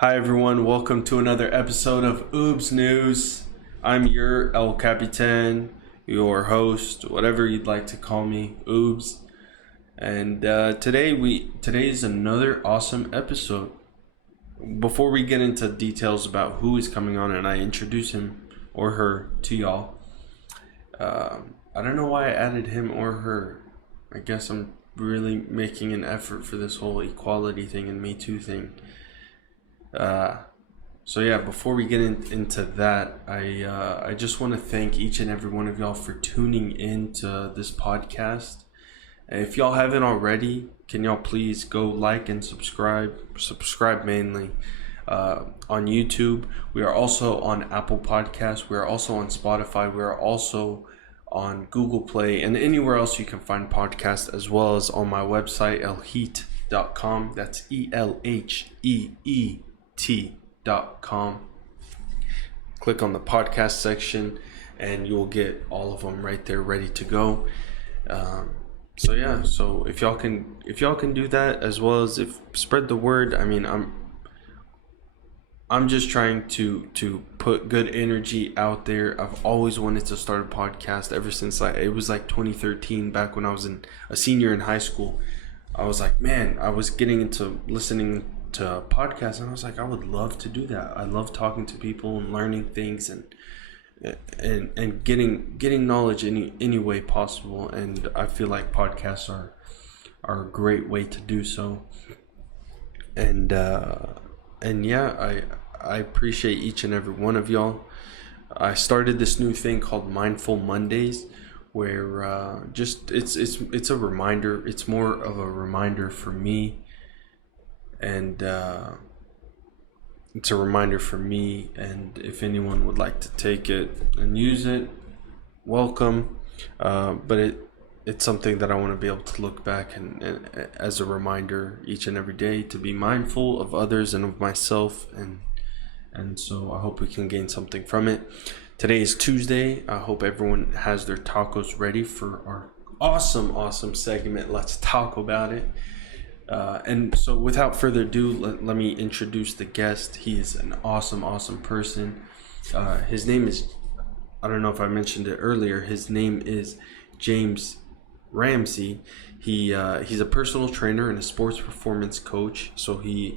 Hi everyone, welcome to another episode of Oobs News. I'm your El Capitan, your host, whatever you'd like to call me, Oobs. And today is another awesome episode. Before we get into details about who is coming on and I introduce him or her to y'all, I don't know why I added him or her. I guess I'm really making an effort for this whole equality thing and Me Too thing. Before we get into that, I just want to thank each and every one of y'all for tuning in to this podcast. If y'all haven't already, can y'all please go like and subscribe mainly on YouTube. We are also on Apple Podcasts. We are also on Spotify. We are also on Google Play and anywhere else you can find podcasts, as well as on my website, elheat.com. That's ELHEET.com. Click on the podcast section and you'll get all of them right there ready to go. So if y'all can do that, as well as spread the word. I mean, I'm just trying to put good energy out there. I've always wanted to start a podcast ever since it was like 2013, back when I was a senior in high school. I was like, man, I was getting into listening to podcasts and I was like, I would love to do that. I love talking to people and learning things and getting knowledge any way possible. And I feel like podcasts are a great way to do so. And I appreciate each and every one of y'all. I started this new thing called Mindful Mondays, where it's a reminder. It's more of a reminder for me. And it's a reminder for me, and if anyone would like to take it and use it, welcome. But it's something that I want to be able to look back and as a reminder each and every day to be mindful of others and of myself, and so I hope we can gain something from it. Today is Tuesday. I hope everyone has their tacos ready for our awesome segment. Let's talk about it. And so without further ado, let me introduce the guest. He is an awesome person. His name is, I don't know if I mentioned it earlier, his name is James Ramsey. He's a personal trainer and a sports performance coach. So he's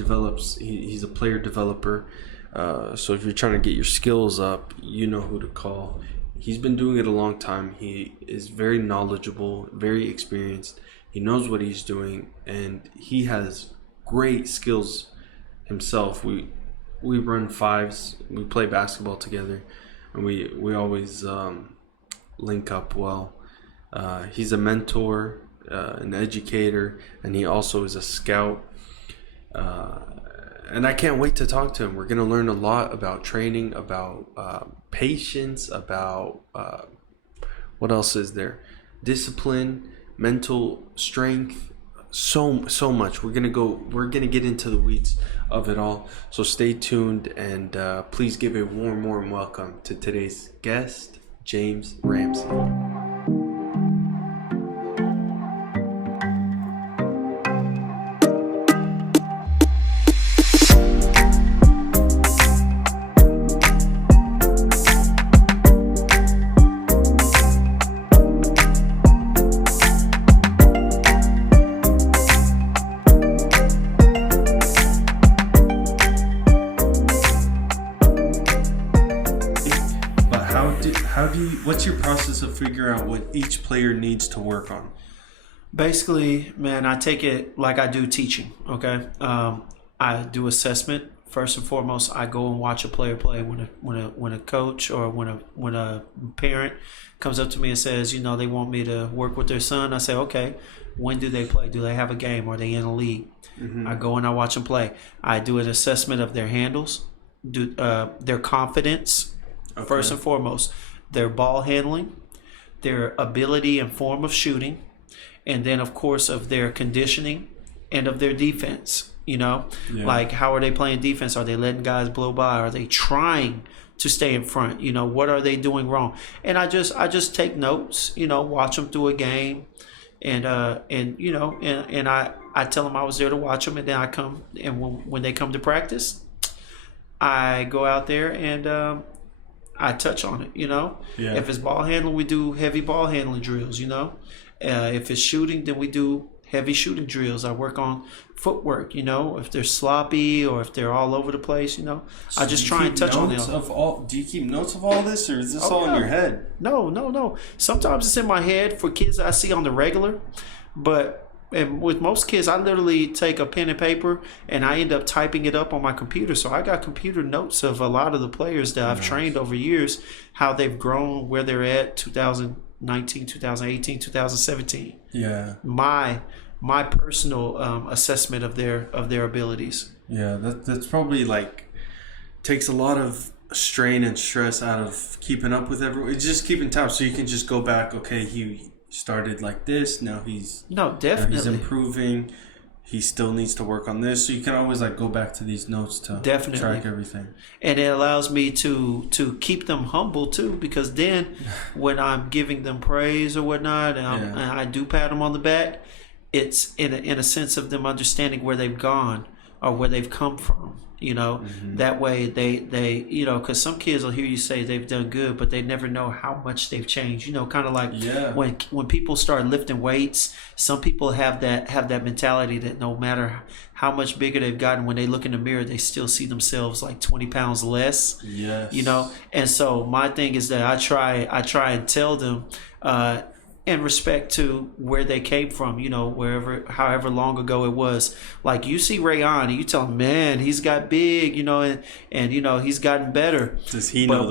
a player developer. So if you're trying to get your skills up, you know who to call. He's been doing it a long time. He is very knowledgeable, very experienced. He knows what he's doing, and he has great skills himself. We run fives, we play basketball together, and we always link up well. He's a mentor, an educator, and he also is a scout. And I can't wait to talk to him. We're going to learn a lot about training, about patience, about what else is there? Discipline, mental strength, so much. We're gonna get into the weeds of it all. So stay tuned and please give a warm welcome to today's guest, James Ramsey. What's your process of figuring out what each player needs to work on? Basically, man, I take it like I do teaching, okay? I do assessment. First and foremost, I go and watch a player play. When a coach or when a parent comes up to me and says, they want me to work with their son, I say, okay, when do they play? Do they have a game? Are they in a league? Mm-hmm. I go and I watch them play. I do an assessment of their handles, their confidence, okay. First and foremost, their ball handling, their ability and form of shooting, and then of course of their conditioning and of their defense. Like how are they playing defense? Are they letting guys blow by? Are they trying to stay in front? What are they doing wrong? And I just take notes, watch them through a game, and you know, and I tell them I was there to watch them, and then I come, and when they come to practice, I go out there and I touch on it, you know. Yeah. If it's ball handling, we do heavy ball handling drills, you know. If it's shooting, then we do heavy shooting drills. I work on footwork, you know. If they're sloppy or if they're all over the place, you know. So I just try and touch on them. Do you keep notes of all this, or is this all in your head? No. Sometimes it's in my head for kids I see on the regular, and with most kids, I literally take a pen and paper and I end up typing it up on my computer. So I got computer notes of a lot of the players that I've trained over years, how they've grown, where they're at, 2019, 2018, 2017. Yeah. My personal assessment of their abilities. Yeah, that's probably like takes a lot of strain and stress out of keeping up with everyone. It's just keeping tabs, so you can just go back. Okay, he started like this. Now he's definitely he's improving. He still needs to work on this. So you can always like go back to these notes to track everything. And it allows me to keep them humble too, because then when I'm giving them praise or whatnot, and I do pat them on the back, it's in a sense of them understanding where they've gone or where they've come from. You know, that way they you know, because some kids will hear you say they've done good, but they never know how much they've changed. You know, kind of like when people start lifting weights, some people have that mentality that no matter how much bigger they've gotten, when they look in the mirror, they still see themselves like 20 pounds less. Yes. You know, and so my thing is that I try and tell them, in respect to where they came from, you know, however long ago it was. Like you see Rayon and you tell him, man, he's got big, you know, and you know, he's gotten better. Does he know that?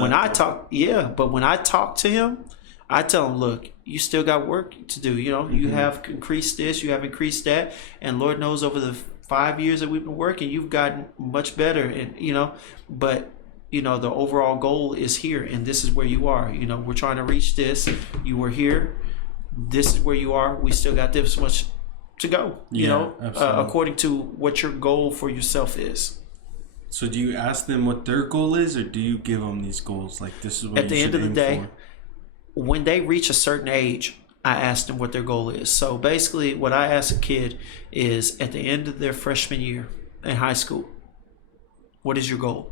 But when I talk to him, I tell him, look, you still got work to do. You know, you have increased this, you have increased that. And Lord knows over the 5 years that we've been working, you've gotten much better. And, you know, but you know, the overall goal is here and this is where you are. You know, we're trying to reach this. You were here. This is where you are. We still got this much to go, you know, according to what your goal for yourself is. So do you ask them what their goal is, or do you give them these goals? Like, this is what at the end of the day, when they reach a certain age, I ask them what their goal is. So basically what I ask a kid is at the end of their freshman year in high school, what is your goal?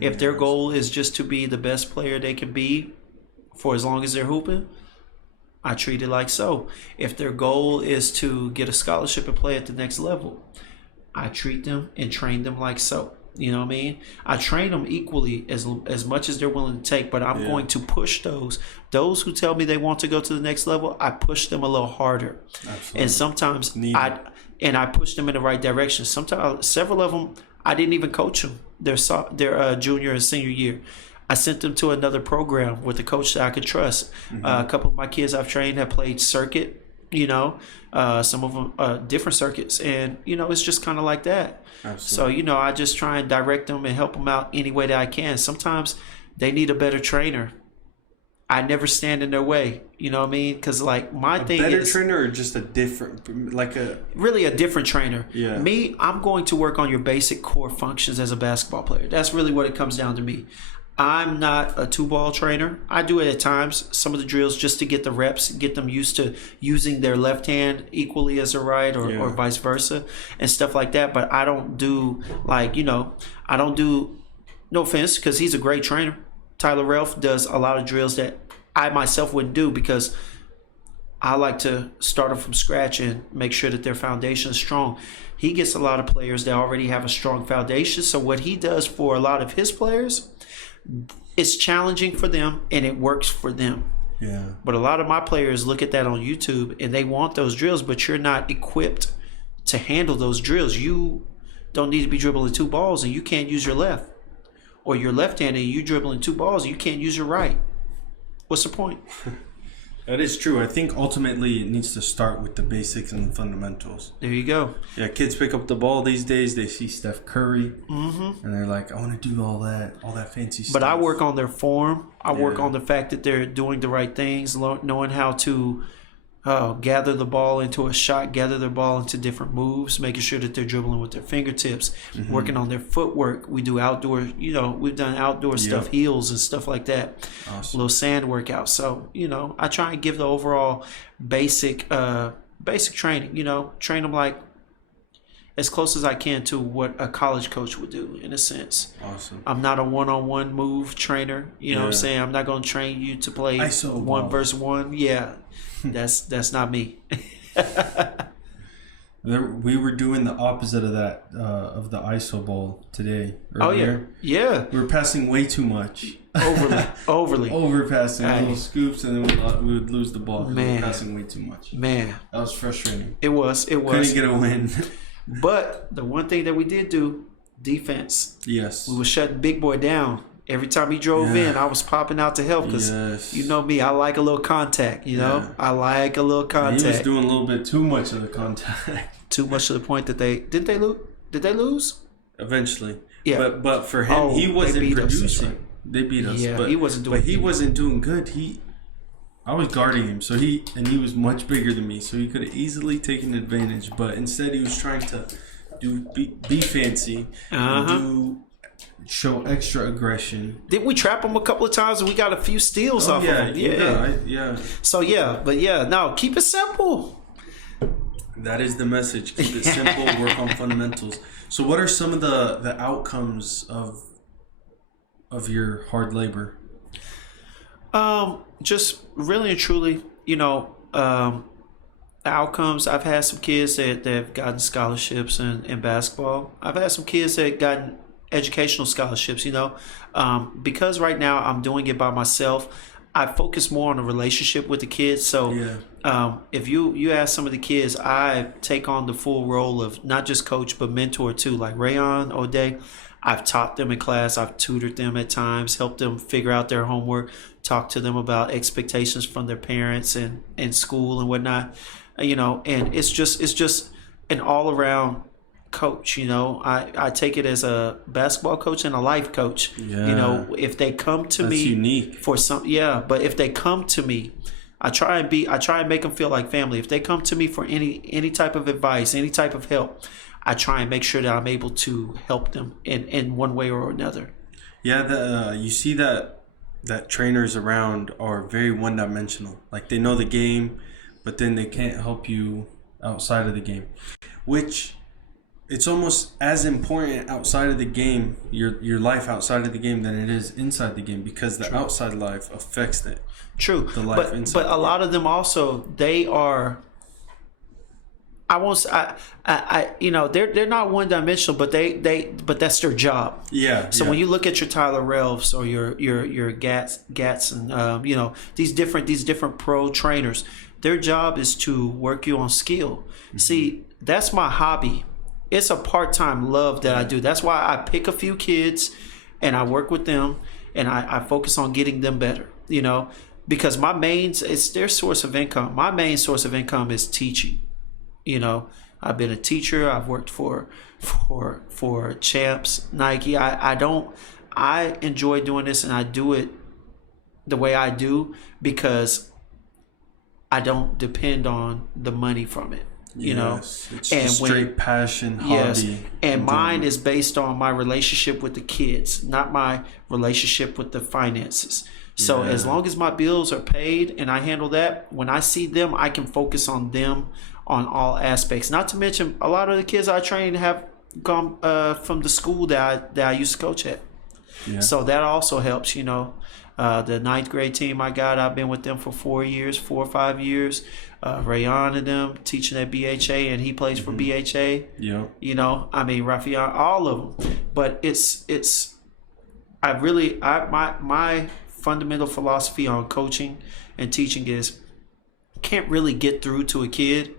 If their goal is just to be the best player they can be for as long as they're hooping, I treat it like so. If their goal is to get a scholarship and play at the next level, I treat them and train them like so. You know what I mean? I train them equally as much as they're willing to take, but I'm going to push those who tell me they want to go to the next level. I push them a little harder. Absolutely. And sometimes I push them in the right direction. Sometimes several of them, I didn't even coach them their junior and senior year. I sent them to another program with a coach that I could trust. A couple of my kids I've trained have played circuit, you know, some of them different circuits. And, you know, it's just kind of like that. Absolutely. So, you know, I just try and direct them and help them out any way that I can. Sometimes they need a better trainer. I never stand in their way. You know what I mean? Because, like, my thing is... A better trainer or just a different... like a... Really a different trainer. Yeah. Me, I'm going to work on your basic core functions as a basketball player. That's really what it comes down to me. I'm not a two-ball trainer. I do it at times, some of the drills just to get the reps, get them used to using their left hand equally as their right or vice versa and stuff like that. But I don't do no offense, because he's a great trainer. Tyler Ralph does a lot of drills that I myself wouldn't do because I like to start them from scratch and make sure that their foundation is strong. He gets a lot of players that already have a strong foundation. So what he does for a lot of his players, it's challenging for them and it works for them. Yeah. But a lot of my players look at that on YouTube and they want those drills, but you're not equipped to handle those drills. You don't need to be dribbling two balls and you can't use your left. Or you're left-handed and you dribbling two balls and you can't use your right. What's the point? That is true. I think ultimately it needs to start with the basics and the fundamentals. There you go. Yeah, kids pick up the ball these days. They see Steph Curry, and they're like, "I want to do all that fancy stuff." But I work on their form. I work on the fact that they're doing the right things, knowing how to gather the ball into a shot, gather the ball into different moves, making sure that they're dribbling with their fingertips, working on their footwork. We do outdoor, we've done outdoor stuff, heels and stuff like that. Awesome. Little sand workouts. So, I try and give the overall basic training, train them like as close as I can to what a college coach would do, in a sense. Awesome. I'm not a one-on-one move trainer. You know what I'm saying? I'm not going to train you to play one versus one. Yeah, that's not me. We were doing the opposite of that, of the ISO ball today. Earlier. Oh, yeah. We were passing way too much. Overly. Overpassing little scoops, and then we would lose the ball. Man. We were passing way too much. Man. That was frustrating. It was. Couldn't get a win. But the one thing that we did do, defense. Yes. We were shutting Big Boy down. Every time he drove in, I was popping out to help because you know me, I like a little contact, I like a little contact. And he was doing a little bit too much of the contact. Too much to the point that they lose? Eventually. Yeah. But for him, he wasn't producing. They beat us. Yeah, but he wasn't doing he wasn't doing good. I was guarding him, so he was much bigger than me, so he could have easily taken advantage. But instead, he was trying to be fancy, and show extra aggression. Didn't we trap him a couple of times and we got a few steals off of him? Yeah. So no, keep it simple. That is the message. Keep it simple. Work on fundamentals. So, what are some of the outcomes of your hard labor? Just really and truly, outcomes. I've had some kids that have gotten scholarships in basketball. I've had some kids that have gotten educational scholarships, because right now I'm doing it by myself. I focus more on the relationship with the kids. So if you ask some of the kids, I take on the full role of not just coach, but mentor too. Like Rayon, O'Day, I've taught them in class. I've tutored them at times, helped them figure out their homework, talk to them about expectations from their parents and school and whatnot. And it's just an all around coach. I take it as a basketball coach and a life coach. If they come to me unique. For some, but if they come to me, I try and make them feel like family. If they come to me for any type of advice, any type of help, I try and make sure that I'm able to help them in one way or another. You see that trainers around are very one-dimensional. Like, they know the game, but then they can't help you outside of the game, which it's almost as important outside of the game, your life outside of the game, than it is inside the game, because the outside life affects it. True. The life inside. But a lot of them also, they are, I won't say, they're not one dimensional, but but that's their job. Yeah. So when you look at your Tyler Relfs or your Gats and these different pro trainers, their job is to work you on skill. Mm-hmm. See, that's my hobby. It's a part-time love that I do. That's why I pick a few kids and I work with them and I focus on getting them better, because it's their source of income. My main source of income is teaching. I've been a teacher. I've worked for Champs, Nike. I enjoy doing this, and I do it the way I do because I don't depend on the money from it. It's and straight passion, hobby. Yes, and mine is based on my relationship with the kids, not my relationship with the finances. So as long as my bills are paid and I handle that, when I see them, I can focus on them on all aspects. Not to mention, a lot of the kids I train have come from the school that I used to coach at. Yeah. So that also helps, the 9th grade team I've been with them for 4 or 5 years. Rayon and them teaching at BHA, and he plays for BHA. Yeah. Raphael, all of them. But my fundamental philosophy on coaching and teaching is can't really get through to a kid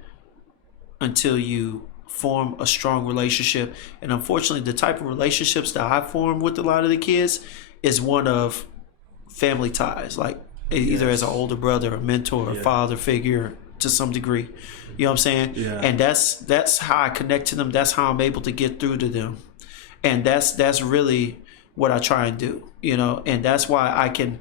until you form a strong relationship. And unfortunately, the type of relationships that I form with a lot of the kids is one of family ties, like either as an older brother, a mentor, a father figure to some degree. You know what I'm saying? Yeah. And that's how I connect to them. That's how I'm able to get through to them. And that's really what I try and do, and that's why I can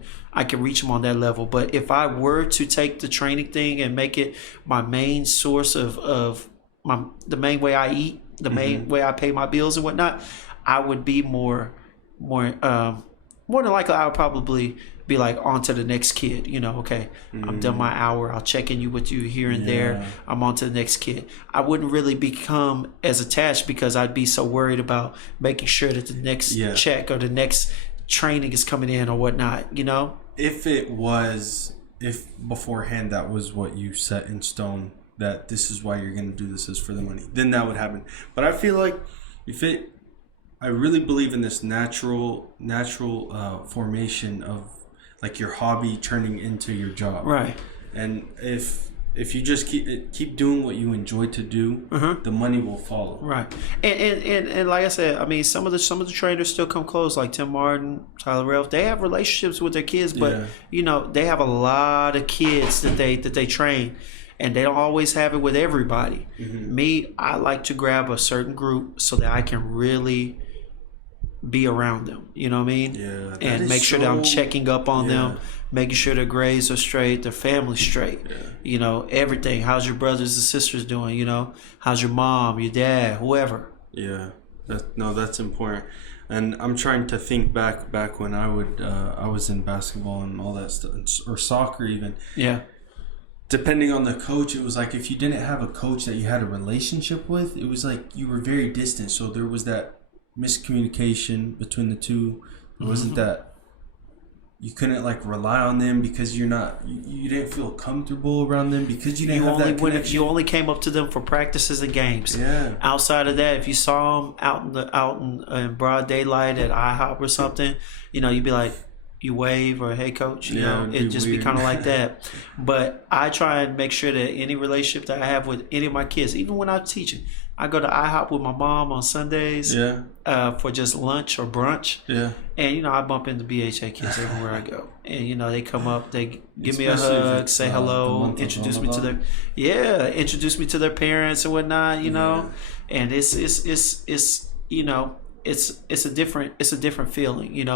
reach them on that level. But if I were to take the training thing and make it my main source of the main way I eat, the main way I pay my bills and whatnot, I would be more than likely I would probably be like on to the next kid. Okay, I'm done my hour. I'll check in with you here and there. I'm on to the next kid. I wouldn't really become as attached because I'd be so worried about making sure that the next check or the next training is coming in or whatnot. If beforehand that was what you set in stone, that this is why you're going to do this is for the money, then that would happen. But I feel like I really believe in this natural formation of like your hobby turning into your job. Right. And if you just keep doing what you enjoy to do, the money will follow. Right. And like I said, I mean, some of the trainers still come close, like Tim Martin, Tyler Ralph. They have relationships with their kids, but they have a lot of kids that they train, and they don't always have it with everybody. Me, I like to grab a certain group so that I can really be around them, you know what I mean? Yeah. And make sure that I'm checking up on them, making sure their grades are straight, their family's straight, everything. How's your brothers and sisters doing? How's your mom, your dad, whoever? Yeah, that's important. And I'm trying to think back when I was in basketball and all that stuff, or soccer even. Yeah. Depending on the coach, it was like if you didn't have a coach that you had a relationship with, it was like you were very distant. So there was that miscommunication between the two. It wasn't that you couldn't like rely on them because you didn't feel comfortable around them because you didn't have that connection. You only came up to them for practices and games. Yeah. Outside of that, if you saw them out in broad daylight at IHOP or something, you'd be like, you wave or hey coach, it'd just be kind of like that. But I try and make sure that any relationship that I have with any of my kids, even when I'm teaching, I go to IHOP with my mom on Sundays for just lunch or brunch. Yeah. And, I bump into BHA kids everywhere I go. And, they come up, they give me a hug, say hello, introduce me to their parents and whatnot, And it's a different feeling,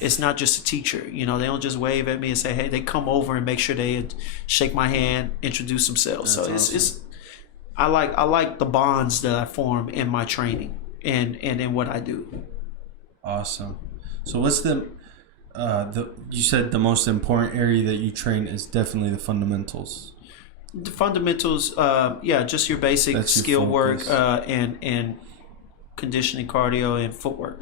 It's not just a teacher, they don't just wave at me and say, hey, they come over and make sure they shake my hand, introduce themselves. That's awesome. It's I like the bonds that I form in my training and in what I do. Awesome. So what's you said the most important area that you train is definitely the fundamentals. The fundamentals, just your basic skill work and conditioning, cardio, and footwork.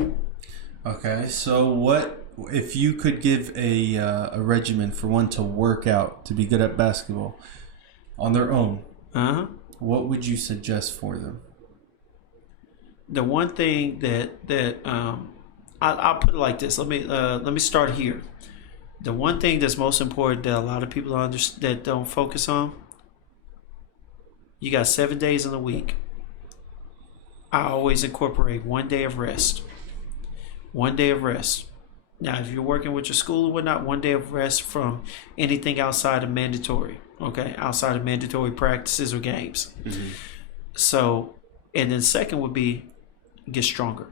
Okay, so what if you could give a regimen for one to work out to be good at basketball on their own? What would you suggest for them? The one thing that I'll put it like this. Let me start here. The one thing that's most important that a lot of people that don't focus on. You got 7 days in a week. I always incorporate 1 day of rest. 1 day of rest. Now, if you're working with your school or whatnot, 1 day of rest from anything outside of mandatory. Okay, outside of mandatory practices or games. So, and then second would be get stronger.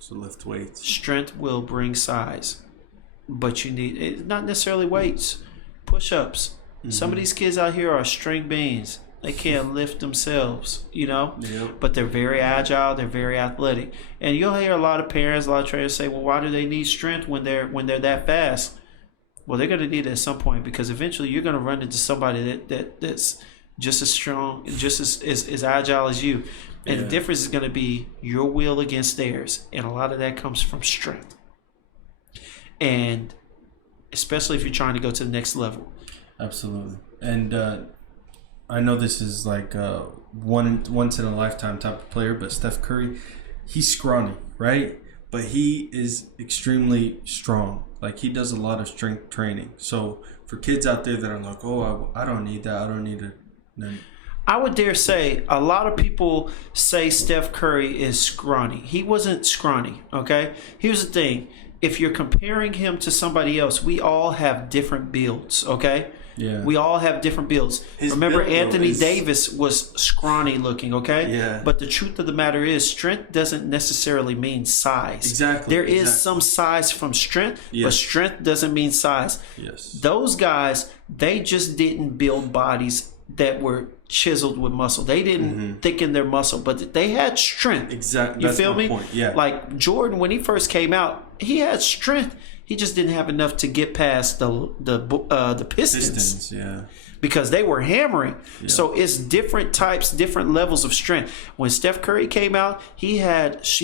So lift weights. Strength will bring size, but you need not necessarily weights. Push-ups. Some of these kids out here are string beans. They can't lift themselves, but they're very agile. They're very athletic, and you'll hear a lot of parents, a lot of trainers say, "Well, why do they need strength when they're that fast?" Well, they're going to need it at some point because eventually you're going to run into somebody that's just as strong, just as agile as you. And the difference is going to be your will against theirs. And a lot of that comes from strength. And especially if you're trying to go to the next level. Absolutely. And I know this is like once in a lifetime type of player, but Steph Curry, he's scrawny, right? But he is extremely strong. Like he does a lot of strength training. So for kids out there that are like, oh, I don't need that. I don't need it. Then I would dare say a lot of people say Steph Curry is scrawny. He wasn't scrawny, okay? Here's the thing. If you're comparing him to somebody else, we all have different builds, okay? Yeah. We all have different builds. Remember, Anthony Davis was scrawny looking, okay? Yeah. But the truth of the matter is, strength doesn't necessarily mean size. Exactly. There is some size from strength, but strength doesn't mean size. Yes. Those guys, they just didn't build bodies that were chiseled with muscle. They didn't thicken their muscle, but they had strength. Exactly. You feel me? Point. Yeah. Like Jordan, when he first came out, he had strength. He just didn't have enough to get past the Pistons. Yeah. Because they were hammering. Yeah. So it's different types, different levels of strength. When Steph Curry came out, he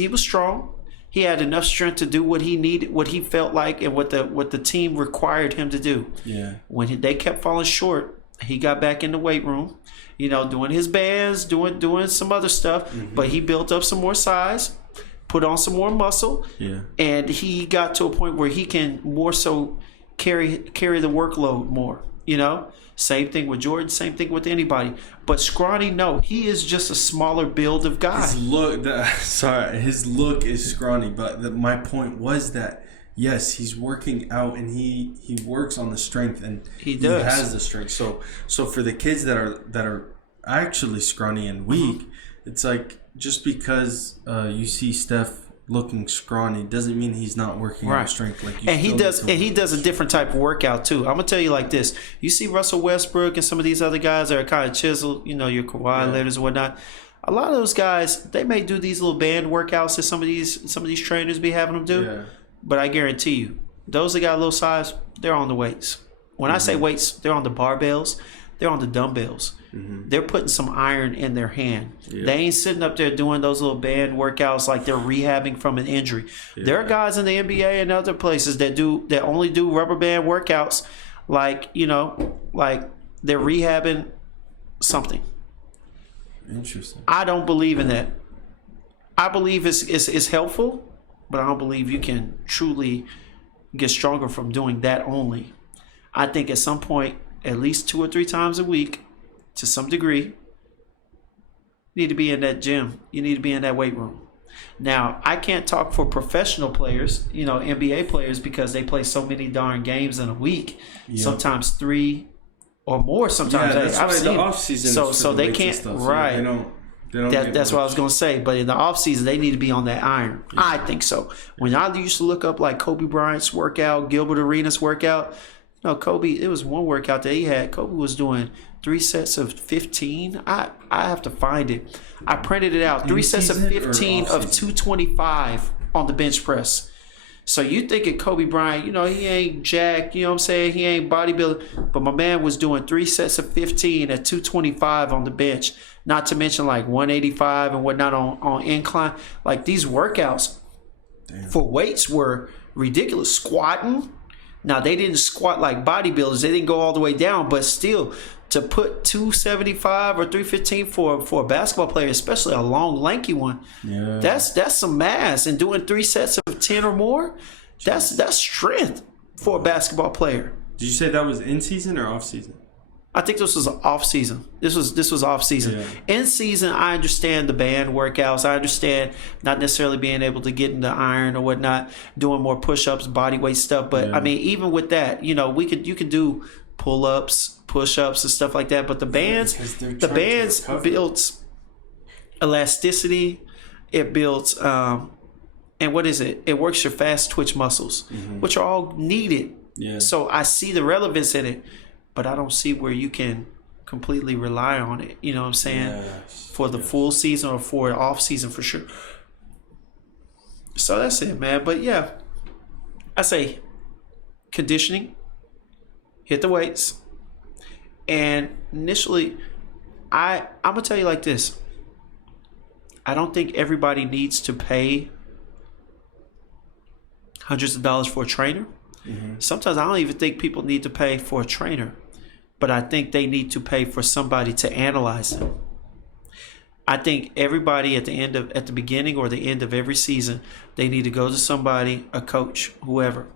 was strong. He had enough strength to do what he needed, what he felt like, and what the team required him to do. Yeah. When they kept falling short, he got back in the weight room, doing his bands, doing some other stuff. But he built up some more size, put on some more muscle, and he got to a point where he can more so carry the workload more. Same thing with Jordan, same thing with anybody. But scrawny, no, he is just a smaller build of guy. His look is scrawny, but my point was that. Yes, he's working out and he works on the strength and he has the strength. So for the kids that are actually scrawny and weak, it's like just because you see Steph looking scrawny doesn't mean he's not working on strength. He does a different type of workout too. I'm gonna tell you like this: you see Russell Westbrook and some of these other guys that are kind of chiseled, your Kawhi Leonards and whatnot. A lot of those guys, they may do these little band workouts that some of these trainers be having them do. Yeah. But I guarantee you, those that got a little size, they're on the weights. When I say weights, they're on the barbells, they're on the dumbbells. They're putting some iron in their hand. They ain't sitting up there doing those little band workouts like they're rehabbing from an injury. There are guys in the NBA and other places that only do rubber band workouts like they're rehabbing something. Interesting. I don't believe in that. I believe it's helpful, but I don't believe you can truly get stronger from doing that only. I think at some point, at least 2 or 3 times a week, to some degree, you need to be in that gym. You need to be in that weight room. Now, I can't talk for professional players, NBA players, because they play so many darn games in a week. Sometimes 3 or more. Sometimes I've seen. The off season. So they can't. Stuff, right. So That's what I was going to say. But in the off season, they need to be on that iron. Yeah. I think so. When I used to look up like Kobe Bryant's workout, Gilbert Arenas' workout, Kobe, it was one workout that he had. Kobe was doing 3 sets of 15. I have to find it. I printed it out. 3 sets of 15 of 225 on the bench press. So you thinking Kobe Bryant, he ain't jacked, you know what I'm saying? He ain't bodybuilder. But my man was doing 3 sets of 15 at 225 on the bench. Not to mention like 185 and whatnot on incline. Like these workouts for weights were ridiculous. Squatting. Now they didn't squat like bodybuilders. They didn't go all the way down. But still, to put 275 or 315 for a basketball player, especially a long, lanky one, that's some mass. And doing 3 sets of 10 or more, that's strength for a basketball player. Did you say that was in season or off season? I think this was off season. This was off season. Yeah. In season, I understand the band workouts. I understand not necessarily being able to get into iron or whatnot, doing more push-ups, body weight stuff. But I mean, even with that, you could do pull-ups, push-ups, and stuff like that. But the bands builds elasticity. It builds and what is it? It works your fast twitch muscles, which are all needed. Yeah. So I see the relevance in it. But I don't see where you can completely rely on it. You know what I'm saying? Yes. For the full season or for an off season for sure. So that's it, man. But yeah, I say conditioning, hit the weights. And initially, I'm going to tell you like this. I don't think everybody needs to pay hundreds of dollars for a trainer. Sometimes I don't even think people need to pay for a trainer. But I think they need to pay for somebody to analyze them. I think everybody at the beginning or the end of every season, they need to go to somebody, a coach, whoever,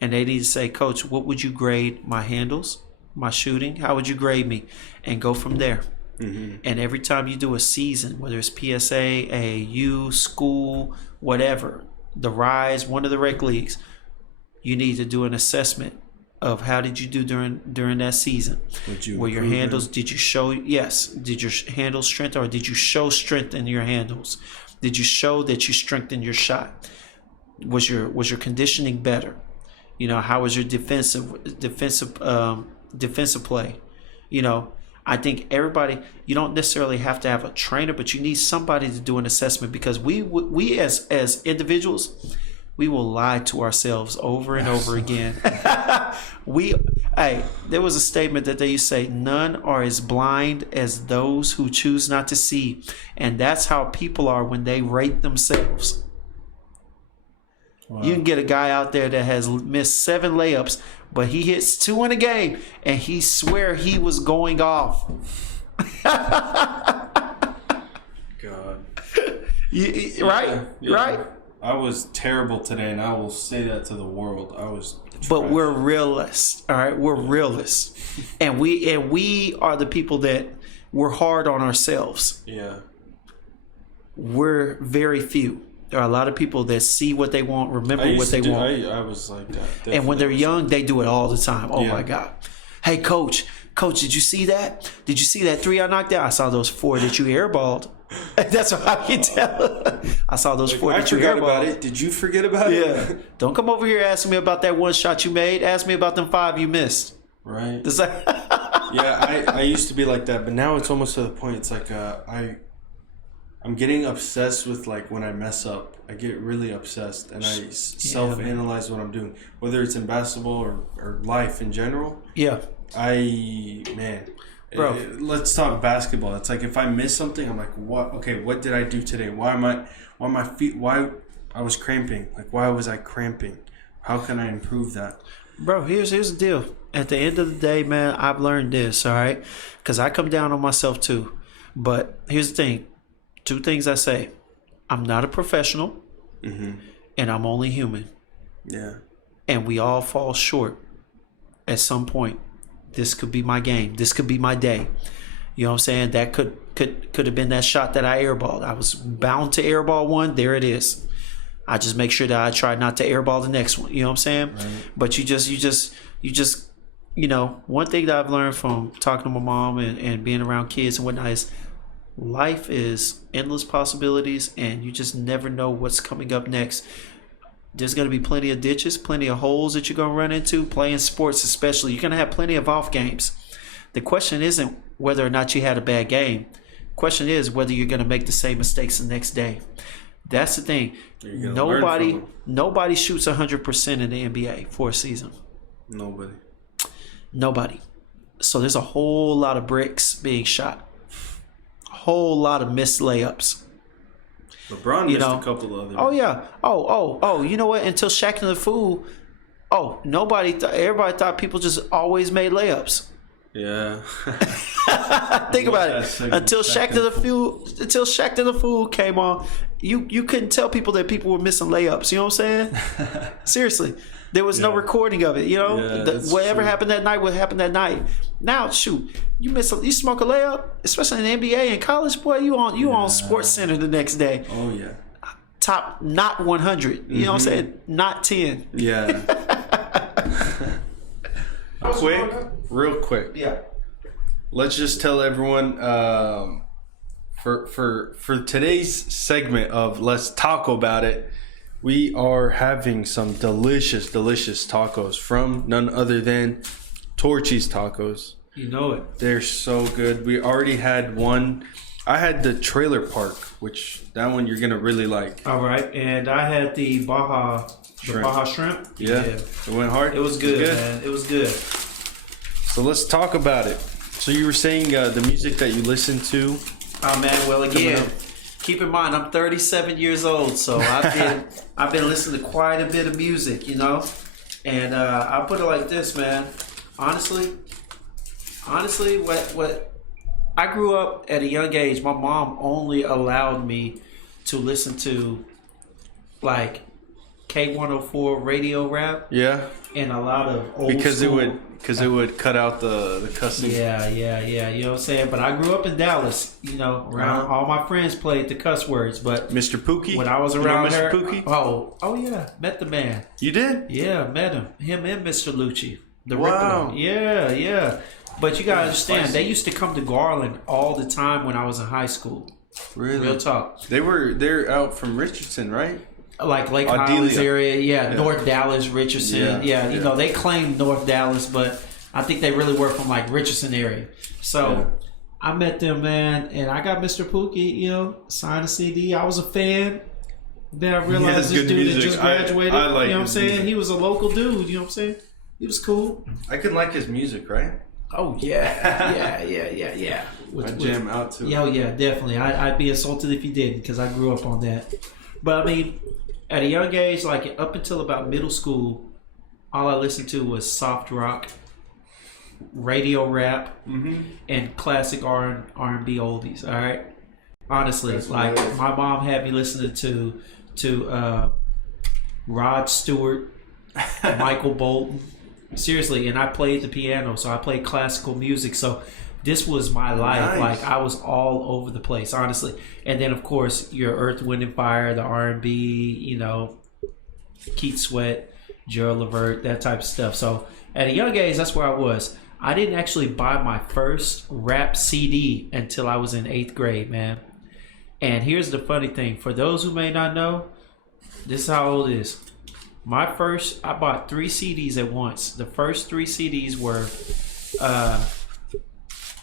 and they need to say, Coach, what would you grade my handles, my shooting? How would you grade me? And go from there. And every time you do a season, whether it's PSA, AAU, school, whatever, the Rise, one of the rec leagues, you need to do an assessment of how did you do during that season. Were your handles, did you show, yes, did your handles strengthen, or did you show strength in your handles? Did you show that you strengthened your shot? Was your conditioning better? You know, how was your defensive play? You know, I think everybody, you don't necessarily have to have a trainer, but you need somebody to do an assessment, because we as individuals, we will lie to ourselves over and over again. There was a statement that they used to say, none are as blind as those who choose not to see. And that's how people are when they rate themselves. Wow. You can get a guy out there that has missed 7 layups, but he hits 2 in a game, and he swear he was going off. God. Right? Yeah. Right? I was terrible today, and I will say that to the world. I was trash. But we're realists, all right? We're realists. And we are the people that we're hard on ourselves. Yeah. We're very few. There are a lot of people that see what they want, remember what they want. I was like that. Definitely. And when they're young, they do it all the time. Oh, yeah. my God. Hey, Coach, did you see that? Did you see that 3 I knocked out? I saw those 4 that you airballed. That's what I can tell. I saw those 4 that you airballed. I forgot about it. Did you forget about it? Yeah. Don't come over here asking me about that 1 shot you made. Ask me about them 5 you missed. Right. Yeah, I used to be like that, but now it's almost to the point. It's like I'm getting obsessed with, like, when I mess up. I get really obsessed, and I self-analyze what I'm doing, whether it's in basketball or life in general. Yeah. Bro, let's talk basketball. It's like if I miss something, I'm like, what? Okay, what did I do today? Why my feet? Why I was cramping? Like, why was I cramping? How can I improve that? Bro, here's the deal. At the end of the day, man, I've learned this, all right? Because I come down on myself too. But here's the thing. 2 things I say. I'm not a professional, and I'm only human. Yeah. And we all fall short at some point. This could be my game. This could be my day. You know what I'm saying? That could have been that shot that I airballed. I was bound to airball one. There it is. I just make sure that I try not to airball the next one. You know what I'm saying? Right. But you just, you know, one thing that I've learned from talking to my mom and being around kids and whatnot is life is endless possibilities, and you just never know what's coming up next. There's going to be plenty of ditches, plenty of holes that you're going to run into. Playing sports especially, you're going to have plenty of off games. The question isn't whether or not you had a bad game. The question is whether you're going to make the same mistakes the next day. That's the thing. Nobody shoots 100% in the NBA for a season. Nobody. So there's a whole lot of bricks being shot. A whole lot of missed layups. LeBron missed a couple of them. Oh, yeah. Oh, you know what? Until Shaq and the Fool, everybody thought people just always made layups. Yeah. Think about it. Until Shaq to the Fool came on, you couldn't tell people that people were missing layups. You know what I'm saying? Seriously. There was no recording of it. You know, whatever happened that night, what happened that night. Now, shoot, you smoke a layup, especially in the NBA and college, boy. You on Sports Center the next day. Oh yeah. Top not 100. You know what I'm saying? Not 10. Yeah. Real quick. Yeah. Let's just tell everyone for today's segment of Let's Talk About It, we are having some delicious tacos from none other than Torchy's Tacos. You know it. They're so good. We already had one. I had the Trailer Park, which that one you're going to really like. All right. And I had the Baja Shrimp. Yeah. It went hard. It was good, man. It was good. So let's talk about it. So you were saying the music that you listen to. Oh, man. Well, again, keep in mind, I'm 37 years old, so I've been listening to quite a bit of music, you know? And I'll put it like this, man. Honestly, what I grew up at a young age. My mom only allowed me to listen to like K104 radio rap. Yeah. And a lot of old because school. it would cut out the cussing. Yeah. You know what I'm saying? But I grew up in Dallas. You know, around all my friends played the cuss words. But Mr. Pookie, when I was around Mr. her, Pookie? oh yeah, met the man. You did? Yeah, met him and Mr. Lucci. The Wow. Rippler. Yeah. But you gotta understand, they used to come to Garland all the time when I was in high school. Really? Real talk. They're out from Richardson, right? Like Lake Ardelia. Highlands area, yeah. North Dallas, Richardson, Yeah. You know, they claim North Dallas, but I think they really were from like Richardson area. So I met them, man, and I got Mr. Pookie, you know, signed a CD. I was a fan. Then I realized this dude had just graduated. I like you know what I'm his saying? music. He was a local dude. You know what I'm saying? He was cool. I could like his music, right? Oh yeah. I jam out to it. Yeah, definitely. I'd be insulted if you didn't, because I grew up on that. But I mean, at a young age, like up until about middle school, all I listened to was soft rock, radio rap, and classic R&B oldies. All right, honestly, That's like nice. my mom had me listening to Rod Stewart, Michael Bolton. Seriously, and I played the piano, so I played classical music. So this was my life. Nice. Like I was all over the place, honestly. And then of course your Earth, Wind and Fire, the R&B, you know, Keith Sweat, Gerald Levert, that type of stuff. So at a young age, that's where I was. I didn't actually buy my first rap CD until I was in 8th grade, man. And here's the funny thing: for those who may not know, this is how old it is. I bought 3 CDs at once. The first 3 CDs were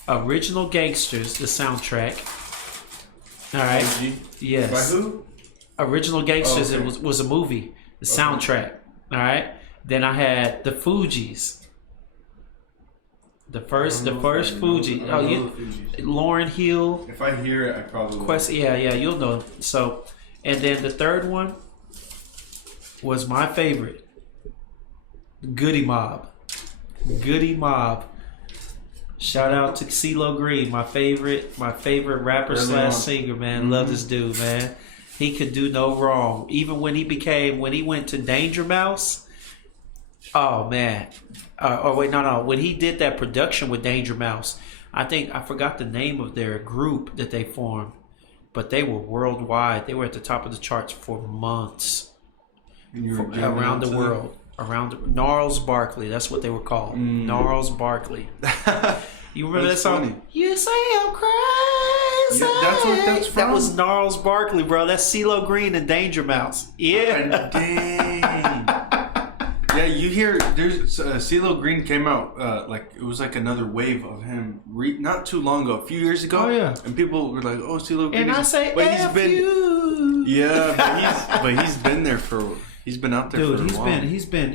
Original Gangsters, the soundtrack. All right. Yes. By who? Original Gangsters. Oh, okay. It was a movie. The soundtrack. All right. Then I had the Fugees. The first Fuji. Lauryn Hill. If I hear it, I probably will. Yeah, you'll know. So, and then the third one was my favorite, Goody Mob. Shout out to CeeLo Green, my favorite rapper / singer, man. Love this dude, man. He could do no wrong. Even when he went to Danger Mouse. Oh man. When he did that production with Danger Mouse, I forgot the name of their group that they formed, but they were worldwide. They were at the top of the charts for months. Around the world. Gnarls Barkley, that's what they were called. Gnarls Barkley. You remember that song? Funny. You say I'm crazy. Yeah, that's what that's from. That was Gnarls Barkley, bro. That's CeeLo Green and Danger Mouse. Yeah. Dang. Yeah, you hear there's CeeLo Green came out like it was like another wave of him not too long ago, a few years ago. Oh yeah. And people were like, "Oh, CeeLo Green." And I say, but F you. Yeah, but he's been there for. He's been out there for a while. He's been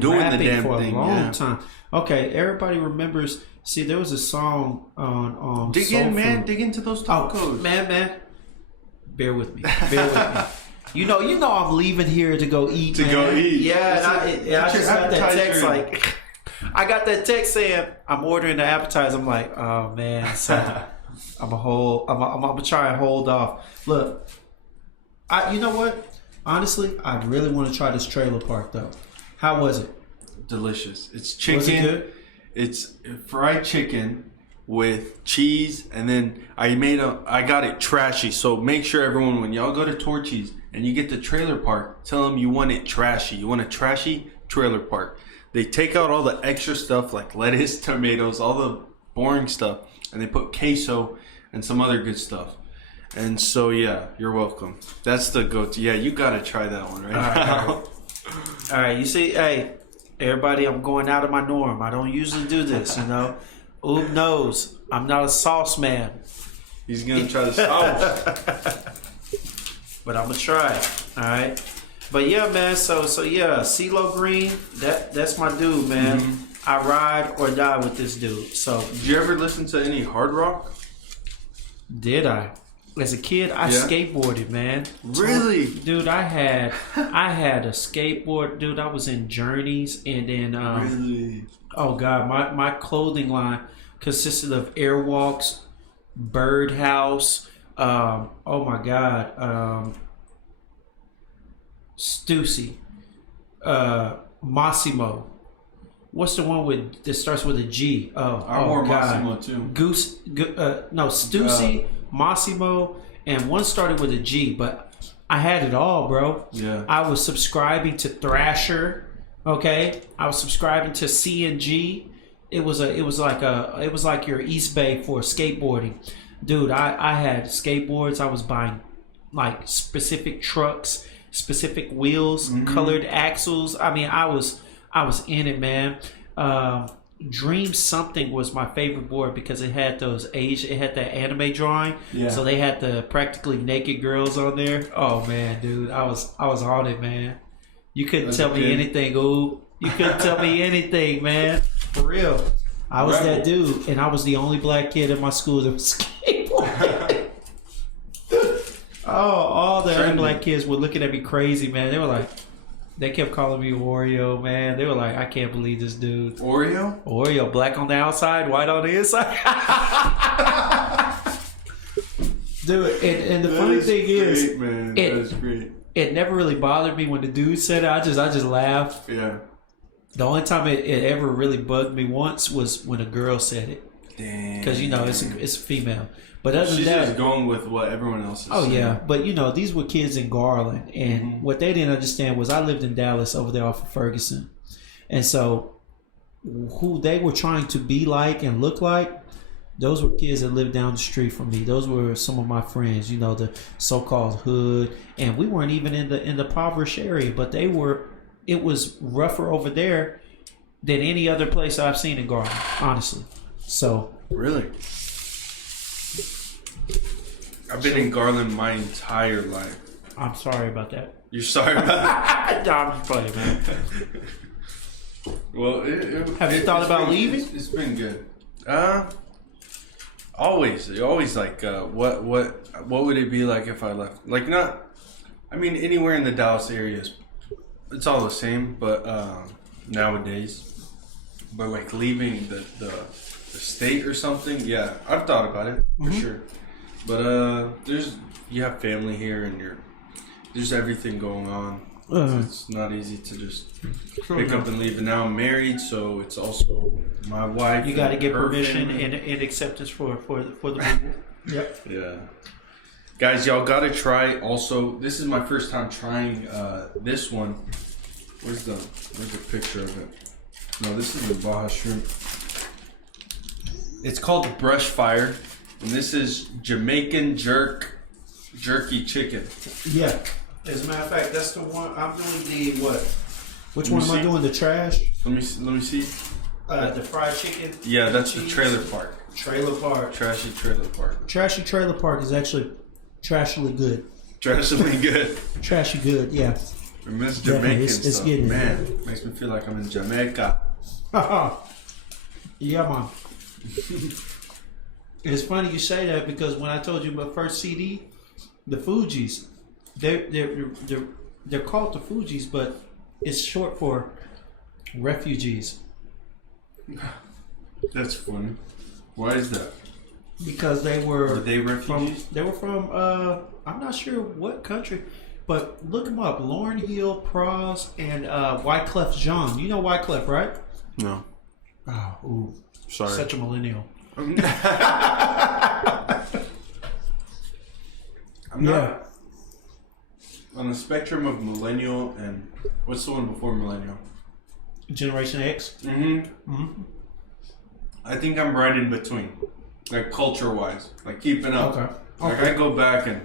doing rapping the damn for a thing, long time. Okay, everybody remembers. See, there was a song on dig Soul in, man. Food. Dig into those tacos. Oh, man. Bear with me. You know, I'm leaving here to go eat. Yeah, and I just got that text like, I got that text saying I'm ordering the appetizer. I'm like, oh man, so I'm gonna try and hold off. Look, you know what? Honestly, I really want to try this trailer park though. How was it? Delicious. It's chicken. Was it good? It's fried chicken with cheese, and then I got it trashy. So make sure everyone, when y'all go to Torchy's and you get the trailer park, tell them you want it trashy. You want a trashy trailer park. They take out all the extra stuff like lettuce, tomatoes, all the boring stuff, and they put queso and some other good stuff. And so, yeah, you're welcome. That's the go-to. Yeah, you got to try that one right now. All right, you see, hey, everybody, I'm going out of my norm. I don't usually do this, you know. Oobs knows I'm not a sauce man. He's going to try the sauce. But I'm going to try it, all right? But, yeah, man, so yeah, CeeLo Green, that's my dude, man. Mm-hmm. I ride or die with this dude. So, did you ever listen to any hard rock? Did I? As a kid, I skateboarded, man. Really? Dude, I had a skateboard. Dude, I was in Journeys, and then really? Oh God, my clothing line consisted of Airwalks, Birdhouse, oh my God, Stussy, Massimo. What's the one that starts with a G? I wore God. Massimo too. Stussy, Massimo, and one started with a G, but I had it all, bro. Yeah. I was subscribing to Thrasher, Okay, I was subscribing to C&G. It was like your East Bay for skateboarding. Dude, I had skateboards. I was buying like specific trucks, specific wheels, colored axles. I mean, I was in it, man. Dream Something was my favorite board because it had it had that anime drawing. Yeah. So they had the practically naked girls on there. Oh man, dude, I was on it, man. You couldn't tell me anything, Oob. You couldn't tell me anything, man. For real. I was that dude, and I was the only black kid in my school that was skateboarding. All the other black kids were looking at me crazy, man. They were like, they kept calling me Oreo, man. They were like, I can't believe this dude. Oreo, black on the outside, white on the inside. Dude, and the funny thing is, man, that is great. It never really bothered me when the dude said it. I just laughed. Yeah. The only time it ever really bugged me once was when a girl said it. Damn. Because it's a female. But other than that, just going with what everyone else is saying. Yeah, but these were kids in Garland, and what they didn't understand was I lived in Dallas over there off of Ferguson, and so who they were trying to be like and look like, those were kids that lived down the street from me. Those were some of my friends, the so-called hood, and we weren't even in the impoverished area, but they were. It was rougher over there than any other place I've seen in Garland, honestly. So really. I've been in Garland my entire life. I'm sorry about that. You're sorry about that? No, I'm just playing, man. Well, have you thought about leaving? It's been good. Always like, what would it be like if I left? Like, not, I mean, anywhere in the Dallas area, it's all the same, but nowadays. But like leaving the state or something, yeah, I've thought about it for sure. But you have family here, and there's everything going on. It's not easy to just pick up and leave. And now I'm married, so it's also my wife. You got to get permission and acceptance for the move. Yep. Yeah, guys, y'all got to try. Also, this is my first time trying this one. Where's the picture of it? No, this is the Baja shrimp. It's called Brush Fire. And this is Jamaican jerky chicken. Yeah. As a matter of fact, that's the one I'm doing. Which one am I doing? The trash? Let me see. The fried chicken. Yeah, that's the trailer park. Trailer park. Trashy trailer park. Trashy trailer park is actually trashily good. Trashily good. Trashy good, yeah. I miss Jamaican stuff. Man, makes me feel like I'm in Jamaica. Yeah, man. It's funny you say that because when I told you my first CD, the Fugees, they're called the Fugees, but it's short for refugees. That's funny. Why is that? Because they were they refugees? They were from I'm not sure what country, but look them up. Lauryn Hill, Pros, and Wyclef Jean. You know Wyclef, right? No. Oh, ooh. Sorry. Such a millennial. I'm not on the spectrum of millennial and what's the one before millennial? Generation X. I think I'm right in between, like culture-wise, like keeping up. Okay. Like I go back and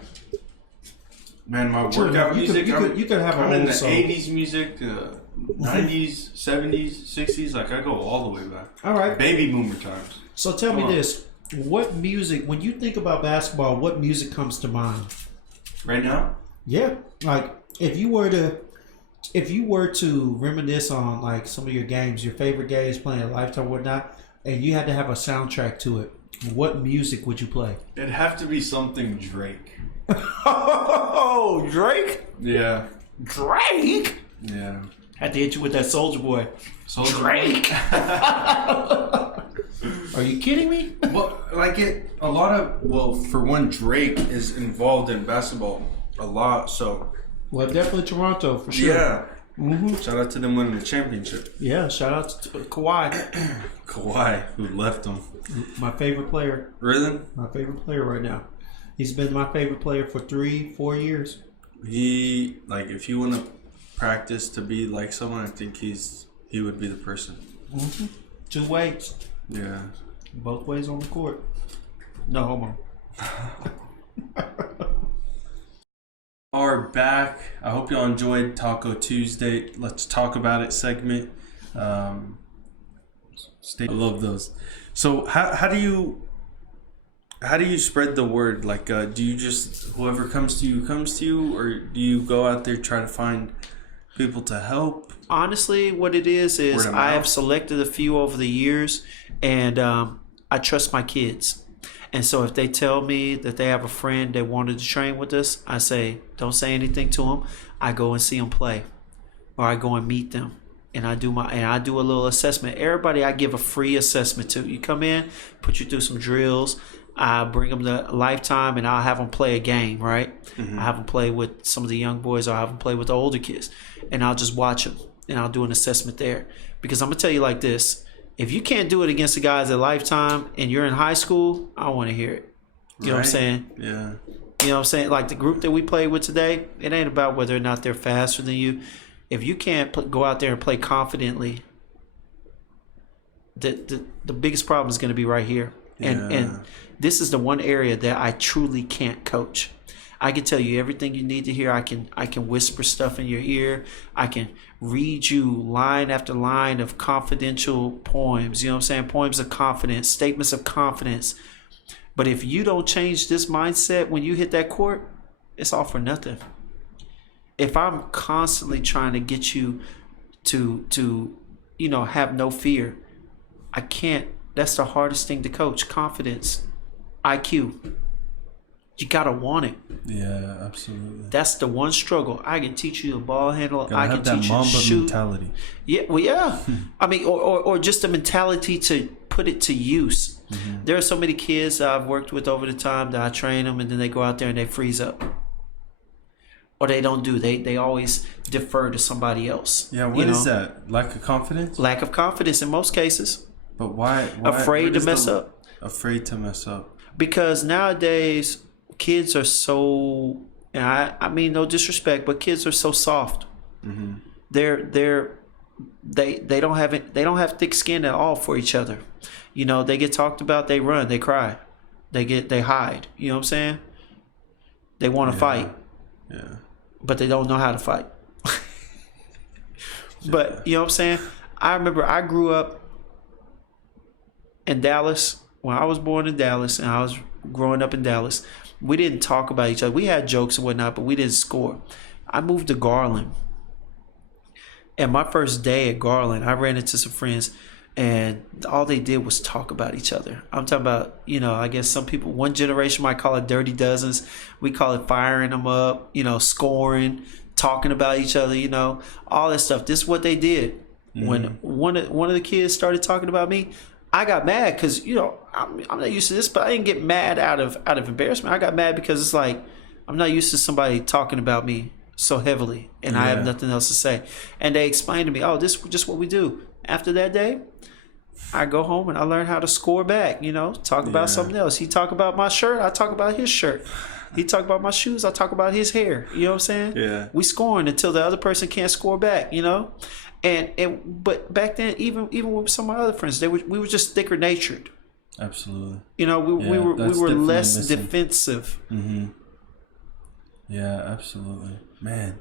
man, my workout music. You could have I'm in the '80s music, 90s, 70s, 60s. Like I go all the way back. All right. Baby boomer times. So tell me this: what music, when you think about basketball, what music comes to mind? Right now? Yeah, like if you were to reminisce on like some of your games, your favorite games, playing a Lifetime, whatnot, and you had to have a soundtrack to it, what music would you play? It'd have to be something Drake. Oh, Drake? Yeah. Drake? Yeah. Had to hit you with that Soldier Boy. Drake. Are you kidding me? Well, for one, Drake is involved in basketball a lot, so. Well, definitely Toronto, for sure. Yeah. Mm-hmm. Shout out to them winning the championship. Yeah, shout out to Kawhi. Kawhi, who left them. My favorite player. Really? My favorite player right now. He's been my favorite player for 3-4 years. He, like, if you want to practice to be like someone, I think he would be the person. Mm-hmm. 2 ways. Yeah. Both ways on the court. No homo. Are back. I hope y'all enjoyed Taco Tuesday. Let's talk about it segment. I love those. So how do you spread the word? Like, do you just, whoever comes to you, or do you go out there try to find people to help? Honestly, what it is I have selected a few over the years, and I trust my kids. And so if they tell me that they have a friend that wanted to train with us, I say, don't say anything to them. I go and see them play, or I go and meet them, and I do a little assessment. Everybody I give a free assessment to. You come in, put you through some drills. I bring them to Lifetime, and I'll have them play a game, right? Mm-hmm. I have them play with some of the young boys, or I have them play with the older kids, and I'll just watch them, and I'll do an assessment there. Because I'm going to tell you like this. If you can't do it against the guys at Lifetime and you're in high school, I don't want to hear it. You know what I'm saying? Yeah. You know what I'm saying? Like the group that we played with today, it ain't about whether or not they're faster than you. If you can't go out there and play confidently, the biggest problem is going to be right here. And this is the one area that I truly can't coach. I can tell you everything you need to hear. I can whisper stuff in your ear. I can read you line after line of confidential poems. You know what I'm saying? Poems of confidence, statements of confidence. But if you don't change this mindset when you hit that court, it's all for nothing. If I'm constantly trying to get you to have no fear, I can't. That's the hardest thing to coach. Confidence, IQ. You gotta want it. Yeah, absolutely. That's the one struggle. I can teach you a ball handle. I can teach you to shoot. Mentality. Yeah, well, yeah. I mean, or just the mentality to put it to use. Mm-hmm. There are so many kids that I've worked with over the time that I train them, and then they go out there and they freeze up, or they don't do. They always defer to somebody else. Yeah, what is that? Lack of confidence. Lack of confidence in most cases. But why afraid to mess up. Afraid to mess up. Because nowadays kids are so, and I mean no disrespect, but kids are so soft. Mm-hmm. They don't have thick skin at all for each other. You know, they get talked about, they run, they cry, they hide. You know what I'm saying? They want to fight, but they don't know how to fight. But you know what I'm saying? I remember I grew up in Dallas. When I was born in Dallas and I was growing up in Dallas, we didn't talk about each other. We had jokes and whatnot, but we didn't score. I moved to Garland. And my first day at Garland, I ran into some friends, and all they did was talk about each other. I'm talking about, I guess some people, one generation might call it dirty dozens. We call it firing them up, scoring, talking about each other, all that stuff. This is what they did. Mm-hmm. When one of the kids started talking about me, I got mad because, I'm not used to this, but I didn't get mad out of embarrassment. I got mad because it's like, I'm not used to somebody talking about me so heavily, and I have nothing else to say. And they explained to me, oh, this is just what we do. After that day, I go home and I learn how to score back, talk about something else. He talk about my shirt, I talk about his shirt. He talk about my shoes, I talk about his hair. You know what I'm saying? Yeah. We scoring until the other person can't score back, But back then, even with some of my other friends, we were just thicker natured. Absolutely. We were less defensive. Mm-hmm. Yeah, absolutely, man.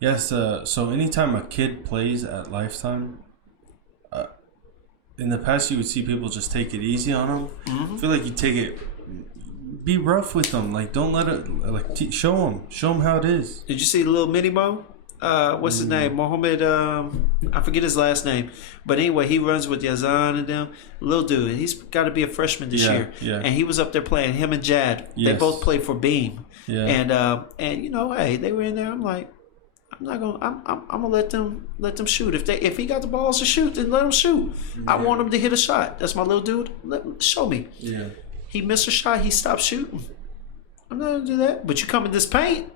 Yes. So anytime a kid plays at Lifetime, in the past you would see people just take it easy on them. Mm-hmm. I feel like you take it. Be rough with them. Like, don't let it. Show them how it is. Did you see the little mini Mo? What's his name? Mohammed, I forget his last name. But anyway, he runs with Yazan and them. Little dude. He's got to be a freshman this year. Yeah. And he was up there playing, him and Jad. Yes. They both played for Beam. Yeah. And hey, they were in there. I'm like, I'm gonna let them shoot. If he got the balls to shoot, then let him shoot. Yeah. I want him to hit a shot. That's my little dude. Show me. Yeah. He missed a shot, he stopped shooting. I'm not gonna do that. But you come in this paint,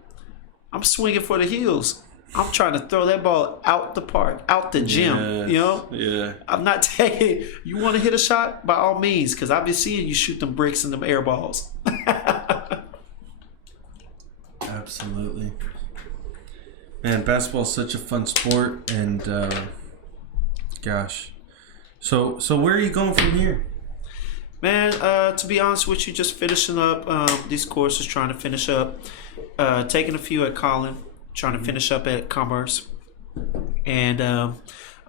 I'm swinging for the heels. I'm trying to throw that ball out the park, out the gym. Yes. Yeah. I'm not taking. You want to hit a shot? By all means, because I've been seeing you shoot them bricks and them air balls. Absolutely. Man, basketball's such a fun sport, and gosh. So where are you going from here? Man, to be honest with you, just finishing up these courses, trying to finish up, taking a few at Collin, trying to finish up at Commerce, and I'm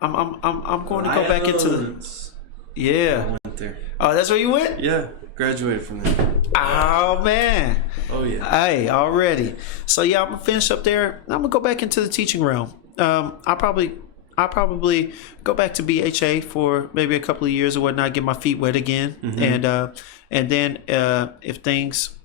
going to go back into the I went there. Oh, that's where you went? Yeah, graduated from there. Oh man. Oh yeah. Hey, already. So yeah, I'm gonna finish up there. I'm gonna go back into the teaching realm. I'll probably go back to BHA for maybe a couple of years or whatnot, get my feet wet again, and then if things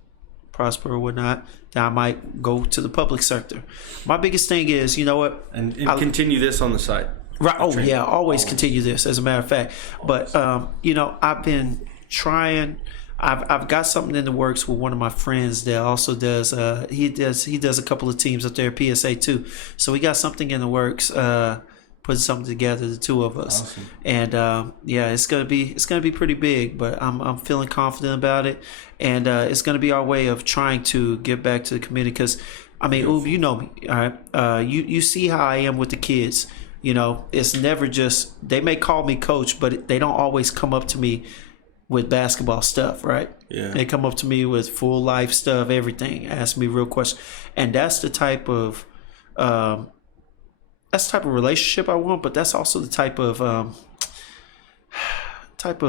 prosper or whatnot, then I might go to the public sector. My biggest thing is, you know what, and continue this on the side. Right. Oh yeah, always continue this. As a matter of fact, but I've been trying. I've got something in the works with one of my friends that also does. He does a couple of teams up there, PSA too. So we got something in the works. Putting something together, the two of us, awesome. And it's gonna be pretty big. But I'm feeling confident about it, and it's gonna be our way of trying to give back to the community. Because I mean, Oob, you know me, all right. You see how I am with the kids. You know, it's never just, they may call me coach, but they don't always come up to me with basketball stuff, right? Yeah. They come up to me with full life stuff, everything, ask me real questions. And that's the type of relationship I want, but that's also the type of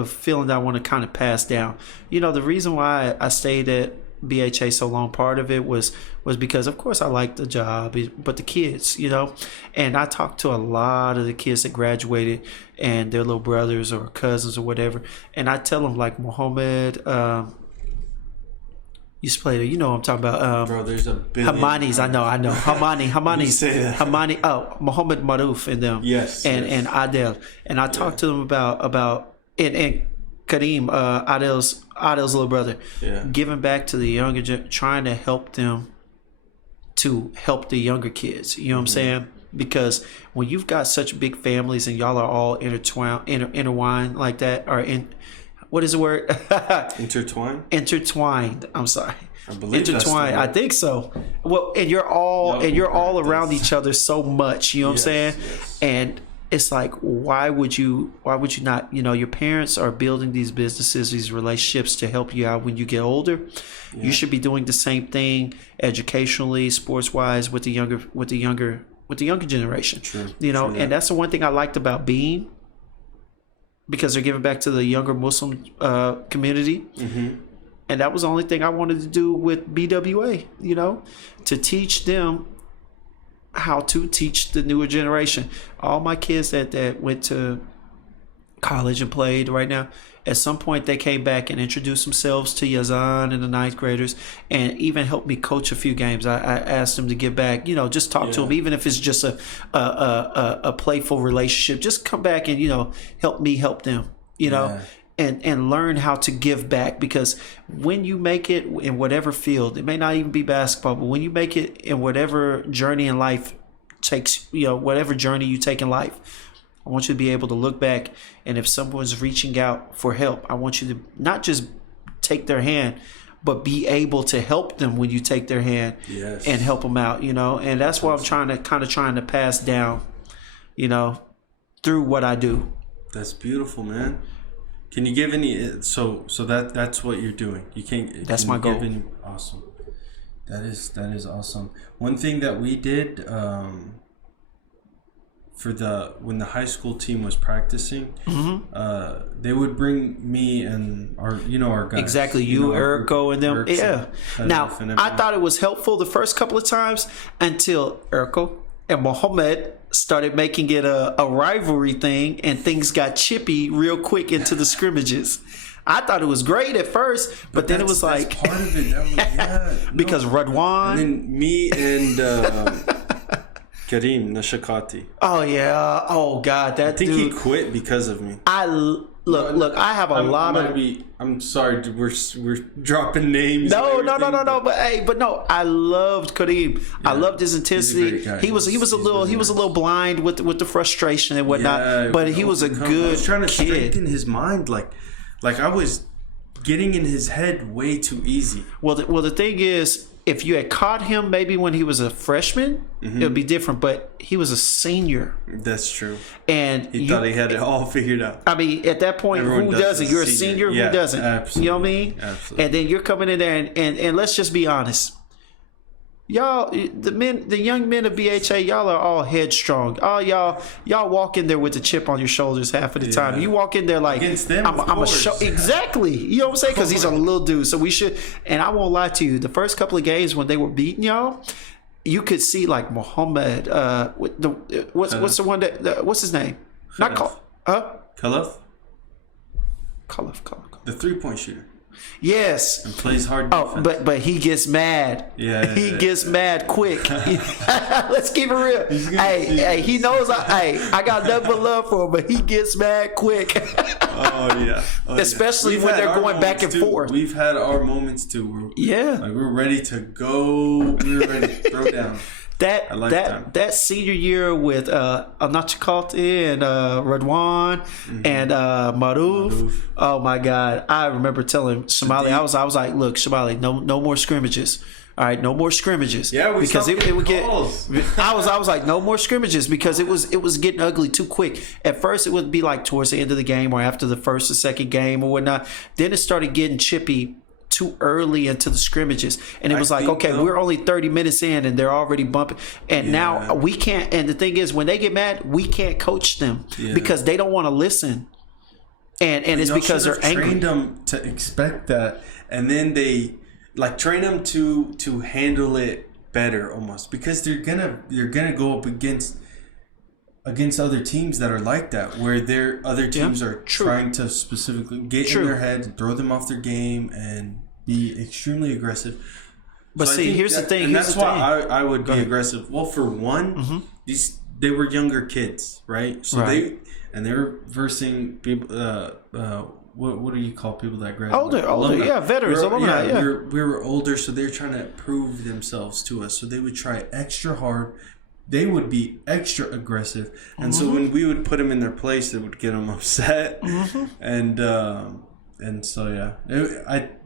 feeling that I want to kind of pass down. You know, the reason why I stayed at BHA so long, part of it was because, of course, I liked the job, but the kids, you know, and I talked to a lot of the kids that graduated and their little brothers or cousins or whatever, and I tell them, like, Muhammad used to play there, you know what I'm talking about. Bro, there's a billion. Hamani's, I know. Hamani's. You say that. Hamani, Muhammad Maruf and them. Yes. And Adel. And I talked to them about and Kareem, Adel's little brother, giving back to the younger, trying to help them to help the younger kids. You know what I'm saying? Because when you've got such big families and y'all are all intertwined like that, or what is the word? Intertwined. I'm sorry. I believe intertwined. I think so. Well, and you're all around each other so much. You know what I'm saying? Yes. And it's like, why would you not, you know, your parents are building these businesses, these relationships to help you out when you get older. Yeah. You should be doing the same thing educationally, sports wise, with the younger generation. True. You know, True, and that's the one thing I liked about Beam, because they're giving back to the younger Muslim community. And that was the only thing I wanted to do with BWA, you know, to teach them how to teach the newer generation. All my kids that went to college and played right now, at some point they came back and introduced themselves to Yazan and the ninth graders, and even helped me coach a few games. I asked them to give back, you know, just talk to them, even if it's just a playful relationship. Just come back and, you know, help me help them, you know. And learn how to give back, because when you make it in whatever field, it may not even be basketball, but when you make it in whatever journey in life takes, you know, whatever journey you take in life, I want you to be able to look back, and if someone's reaching out for help, I want you to not just take their hand, but be able to help them when you take their hand and help them out, you know. And that's what I'm trying to pass down, you know, through what I do. That's beautiful, man. Can you give any? So that's what you're doing. You can't. That's my goal. Awesome. That is awesome. One thing that we did when the high school team was practicing, they would bring me and our guys. Exactly, you, Erko, and them. Yeah. Now, I thought it was helpful the first couple of times until Erko and Mohammed started making it a rivalry thing, and things got chippy real quick into the scrimmages. I thought it was great at first, but then it was like part of it. That was, because Radwan, and then me and Kareem Nashakati. Oh yeah. Oh God, that I think dude. he quit because of me. Look. I have a lot of. I'm sorry. We're dropping names. No. But no. I loved Kareem. Yeah, I loved his intensity. He was a little blind with the frustration and whatnot. But he was a good. I was trying to kid. strengthen his mind, like I was getting in his head way too easy. Well, the thing is, if you had caught him maybe when he was a freshman, it would be different. But he was a senior. That's true. And he thought he had it all figured out. I mean, at that point, Everyone who doesn't? You're a senior. Yeah, who doesn't? absolutely. You know what I mean? Absolutely. And then you're coming in there, and let's just be honest. Y'all, the young men of BHA, y'all are all headstrong. All y'all walk in there with the chip on your shoulders half of the time. You walk in there like against them, I'm a show. Exactly. You know what I'm saying? Because he's a little dude. So we should. And I won't lie to you. The first couple of games when they were beating y'all, you could see like Muhammad. What's the one that? What's his name? Not Khalaf. Khalaf. The 3-point shooter. Yes. And plays hard defense. Oh, but he gets mad. Yeah. He gets mad quick. Let's keep it real. Hey, he knows I got nothing but love for him, but he gets mad quick. Especially when they're going back and forth. We've had our moments too. We're ready to go. We're ready to throw down. That senior year with Anachikalti and Radwan and Maruf. Oh my God! I remember telling Shamali, I was like, "Look, Shamali, no more scrimmages. All right, no more scrimmages." Yeah, because it would get. I was like, "No more scrimmages," because it was getting ugly too quick. At first, it would be like towards the end of the game or after the first or second game or whatnot. Then it started getting chippy too early into the scrimmages, and it was like, okay, we're only 30 minutes in and they're already bumping, and now we can't. And the thing is, when they get mad, we can't coach them because they don't want to listen, and it's because they're angry. Trained them to expect that, and then they like train them to handle it better almost, because they're gonna go up against other teams that are like that, where their other teams are trying to specifically get in their head, throw them off their game, and be extremely aggressive. But so see, here's the thing. And that's why I would be aggressive. Well, for one, they were younger kids, right? So they were versing people. What do you call people that graduate? Older, veterans, alumni. We were older, so they're trying to prove themselves to us. So they would try extra hard. They would be extra aggressive, and so when we would put them in their place, it would get them upset, and so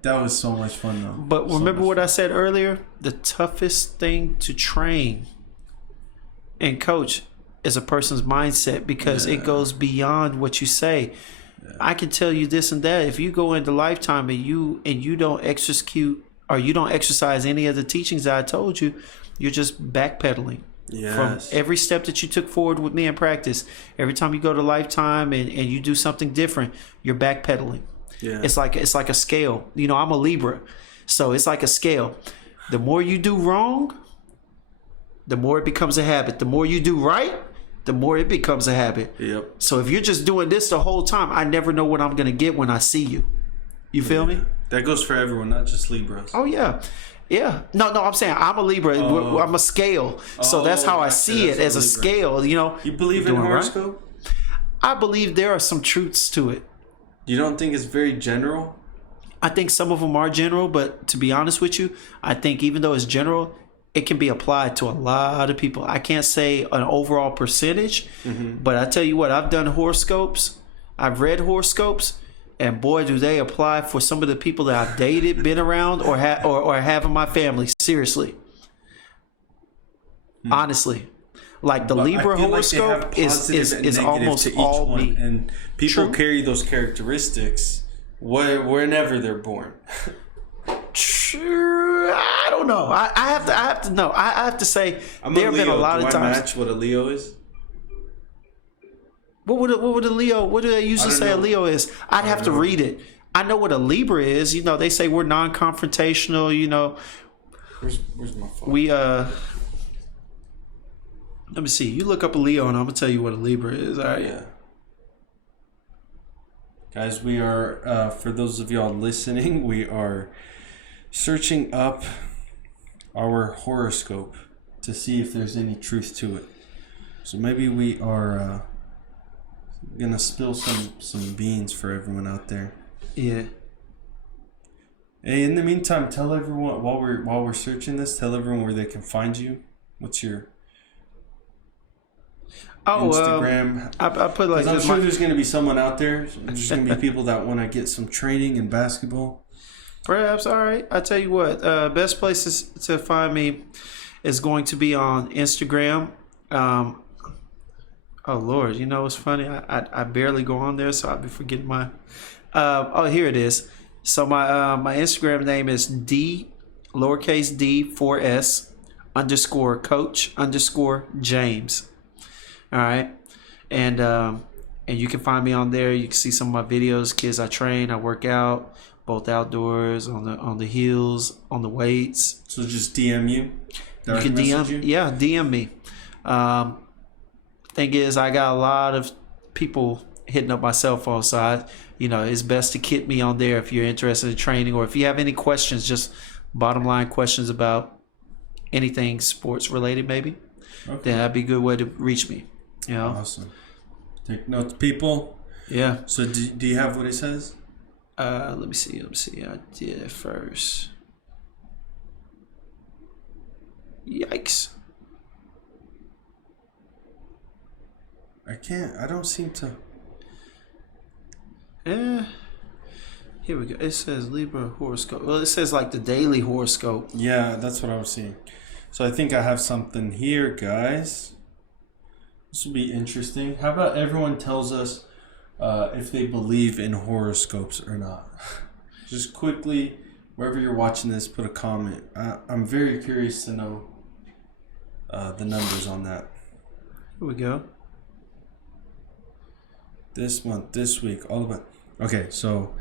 that was so much fun though. But remember what I said earlier: the toughest thing to train and coach is a person's mindset, because it goes beyond what you say. I can tell you this and that. If you go into Lifetime and you don't execute or you don't exercise any of the teachings that I told you, you're just backpedaling. From every step that you took forward with me in practice, every time you go to Lifetime and you do something different, you're backpedaling. It's like a scale. You know, I'm a Libra, so it's like a scale. The more you do wrong, the more it becomes a habit. The more you do right, the more it becomes a habit. So if you're just doing this the whole time, I never know what I'm gonna get when I see you. You feel me? That goes for everyone, not just Libras. Oh yeah. Yeah. No, I'm saying I'm a Libra. I'm a scale. So that's how I see it, as a scale. You know. You believe in horoscope? Right? I believe there are some truths to it. You don't think it's very general? I think some of them are general, but to be honest with you, I think even though it's general, it can be applied to a lot of people. I can't say an overall percentage, but I tell you what, I've done horoscopes. I've read horoscopes. And boy, do they apply for some of the people that I've dated, been around, or have in my family. Seriously, honestly, like the Libra horoscope is almost all me. And people carry those characteristics whenever they're born. I don't know. I have to know. I have to say there have been a lot of times. Match what a Leo is? What would a Leo? What do they usually say a Leo is? I'd have to read it. I know what a Libra is. You know, they say we're non-confrontational. You know, where's my phone? We let me see. You look up a Leo, and I'm gonna tell you what a Libra is. All right. Guys, we are for those of y'all listening, we are searching up our horoscope to see if there's any truth to it. So maybe we are. Gonna spill some beans for everyone out there. Yeah. Hey, in the meantime, tell everyone while we're searching this, tell everyone where they can find you. What's your Instagram? I put like. I'm sure there's gonna be someone out there. There's gonna be people that want to get some training in basketball. Perhaps. All right. I tell you what. Best places to find me is going to be on Instagram. Oh Lord, you know what's funny? I barely go on there, so I'll be forgetting my. Here it is. So my Instagram name is lowercase d 4s _ coach _ James. All right, and you can find me on there. You can see some of my videos, kids I train, I work out, both outdoors, on the hills, on the weights. So just DM you. You can DM you? Yeah, DM me. Thing is, I got a lot of people hitting up my cell phone, so it's best to kit me on there if you're interested in training, or if you have any questions, just bottom line questions about anything sports related, maybe. Okay. Then that'd be a good way to reach me. Awesome. Take notes, people. Yeah. So do you have what it says? Let me see. I did it first. Yikes. I don't seem to. Here we go. It says Libra horoscope. Well, it says like the daily horoscope. Yeah, that's what I was seeing. So I think I have something here, guys. This will be interesting. How about everyone tells us if they believe in horoscopes or not? Just quickly, wherever you're watching this, put a comment. I'm very curious to know the numbers on that. Here we go. This month, this week, all about. Okay, so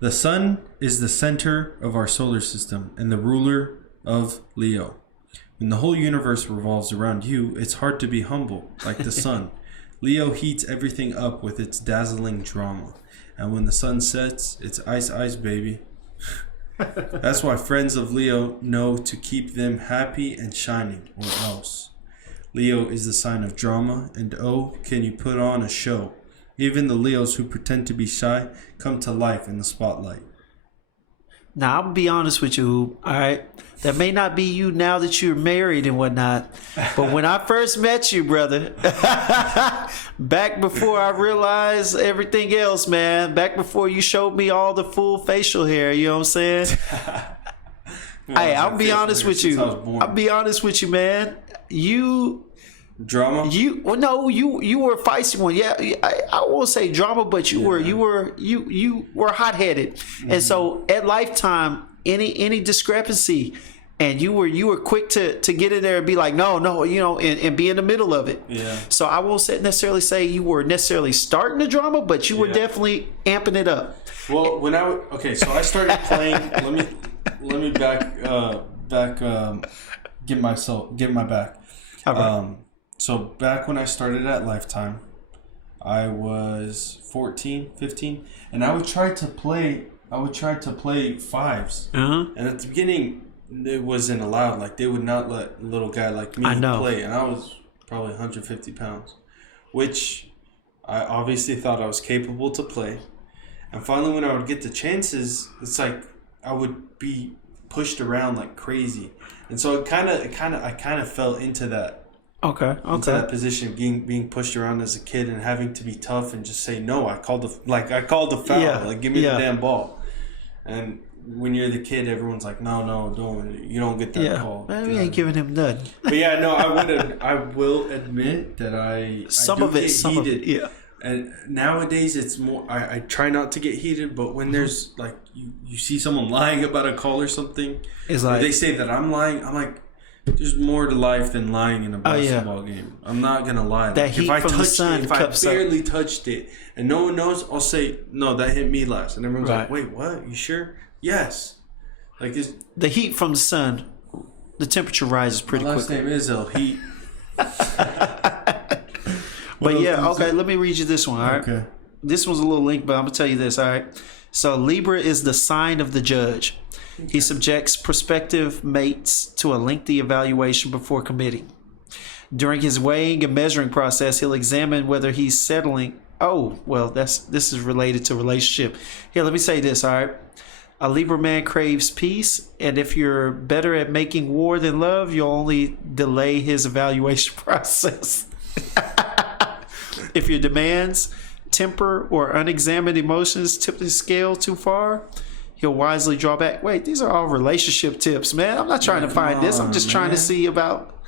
the sun is the center of our solar system and the ruler of Leo. When the whole universe revolves around you, it's hard to be humble, like the sun. Leo heats everything up with its dazzling drama. And when the sun sets, it's ice, ice, baby. That's why friends of Leo know to keep them happy and shining, or else. Leo is the sign of drama, and oh, can you put on a show. Even the Leos who pretend to be shy come to life in the spotlight. Now, I'll be honest with you, all right? That may not be you now that you're married and whatnot, but when I first met you, brother, back before I realized everything else, man, back before you showed me all the full facial hair, you know what I'm saying? Hey, I'll be honest with you. I'll be honest with you, man. Drama? You were a feisty one. Yeah, I won't say drama, but you were hot headed, and so at Lifetime, any discrepancy, and you were quick to get in there and be like, no, and be in the middle of it. Yeah. So I won't necessarily say you were necessarily starting the drama, but you were definitely amping it up. Well, so I started playing. let me back get my back. Okay. So back when I started at Lifetime, I was 14, 15, and I would try to play fives. Uh-huh. And at the beginning, it wasn't allowed. Like, they would not let a little guy like me play. And I was probably 150 pounds, which I obviously thought I was capable to play. And finally, when I would get the chances, it's like I would be pushed around like crazy. And so I kind of fell into that. Okay. Into that position of being pushed around as a kid and having to be tough and just say no. I called the foul. Yeah. Like, give me the damn ball. And when you're the kid, everyone's like, no, you don't get that call. Man, we ain't giving him none. But yeah, no, I will admit that I get heated. Yeah. And nowadays it's more. I try not to get heated, but when there's like you see someone lying about a call or something, it's like they say that I'm lying. I'm like, there's more to life than lying in a basketball game. I'm not gonna lie. That heat from the sun. If I barely touched it and no one knows, I'll say no. That hit me last, and everyone's like, "Wait, what? You sure?" Yes. Like this. The heat from the sun, the temperature rises pretty quickly. My last name is El Heat. But yeah, okay. Let me read you this one. All right. Okay. This one's a little link, but I'm gonna tell you this. All right. So Libra is the sign of the judge. He subjects prospective mates to a lengthy evaluation before committing. During his weighing and measuring process, he'll examine whether he's settling. Oh, well, this is related to relationship. Here, let me say this, all right? A Libra man craves peace, and if you're better at making war than love, you'll only delay his evaluation process. If your demands, temper, or unexamined emotions tip the scale too far, he'll wisely draw back. Wait, these are all relationship tips, man. I'm not trying to find this. I'm just trying to see about.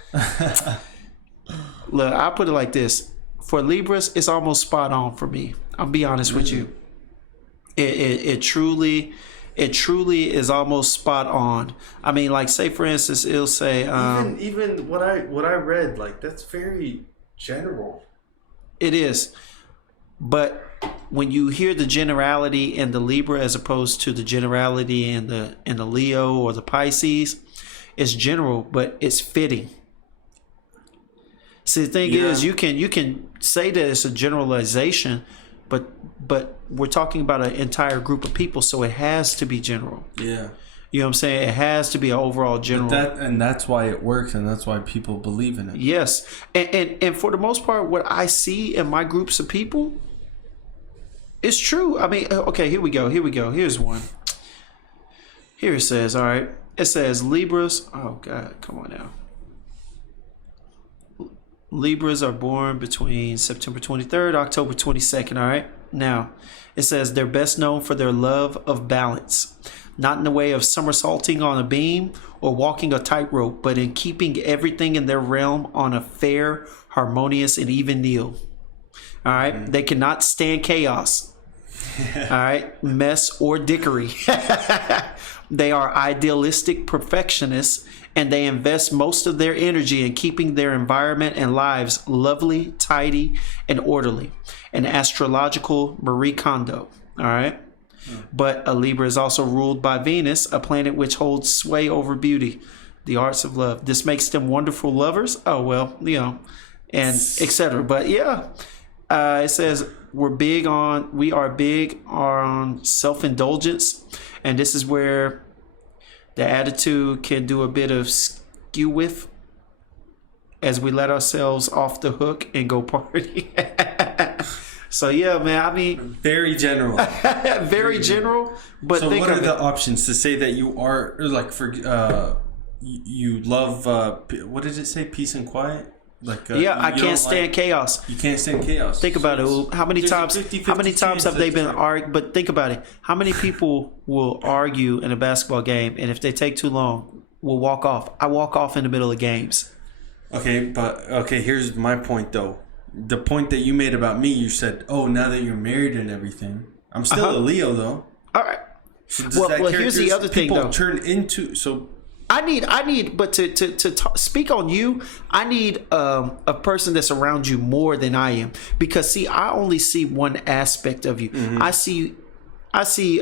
Look, I'll put it like this. For Libras, it's almost spot on for me. I'll be honest with you. It truly is almost spot on. I mean, like, say for instance, it'll say even what I read, like, that's very general. It is. But when you hear the generality in the Libra as opposed to the generality in the Leo or the Pisces, it's general, but it's fitting. See, the thing is, you can say that it's a generalization, but we're talking about an entire group of people, so it has to be general. Yeah. You know what I'm saying? It has to be an overall general. And that's why it works, and that's why people believe in it. Yes. And for the most part, what I see in my groups of people, it's true. I mean, okay, here we go. Here's one. Here it says, all right. It says Libras. Oh, God. Come on now. Libras are born between September 23rd, October 22nd, all right? Now, it says they're best known for their love of balance, not in the way of somersaulting on a beam or walking a tightrope, but in keeping everything in their realm on a fair, harmonious, and even keel. All right? They cannot stand chaos. All right? Mess or dickery. They are idealistic perfectionists, and they invest most of their energy in keeping their environment and lives lovely, tidy, and orderly. An astrological Marie Kondo. All right? But a Libra is also ruled by Venus, a planet which holds sway over beauty, the arts of love. This makes them wonderful lovers. Oh, well, you know, and etc. But yeah, it says we are big on self-indulgence, and this is where the attitude can do a bit of skew with as we let ourselves off the hook and go party. So yeah, man. I mean, very general, very general. But so, think what are of the options to say that you are, like, for you love what did it say? Peace and quiet. Like I can't stand chaos. You can't stand chaos. Think about it. How many times? How many times have they been argued? But think about it. How many people will argue in a basketball game, and if they take too long, will walk off? I walk off in the middle of games. Okay, here's my point though. The point that you made about me, you said, "Oh, now that you're married and everything, I'm still a Leo, though." All right. So well, here's the other thing, though. Turn into so. I need, but to speak on you, I need a person that's around you more than I am, because see, I only see one aspect of you. Mm-hmm. I see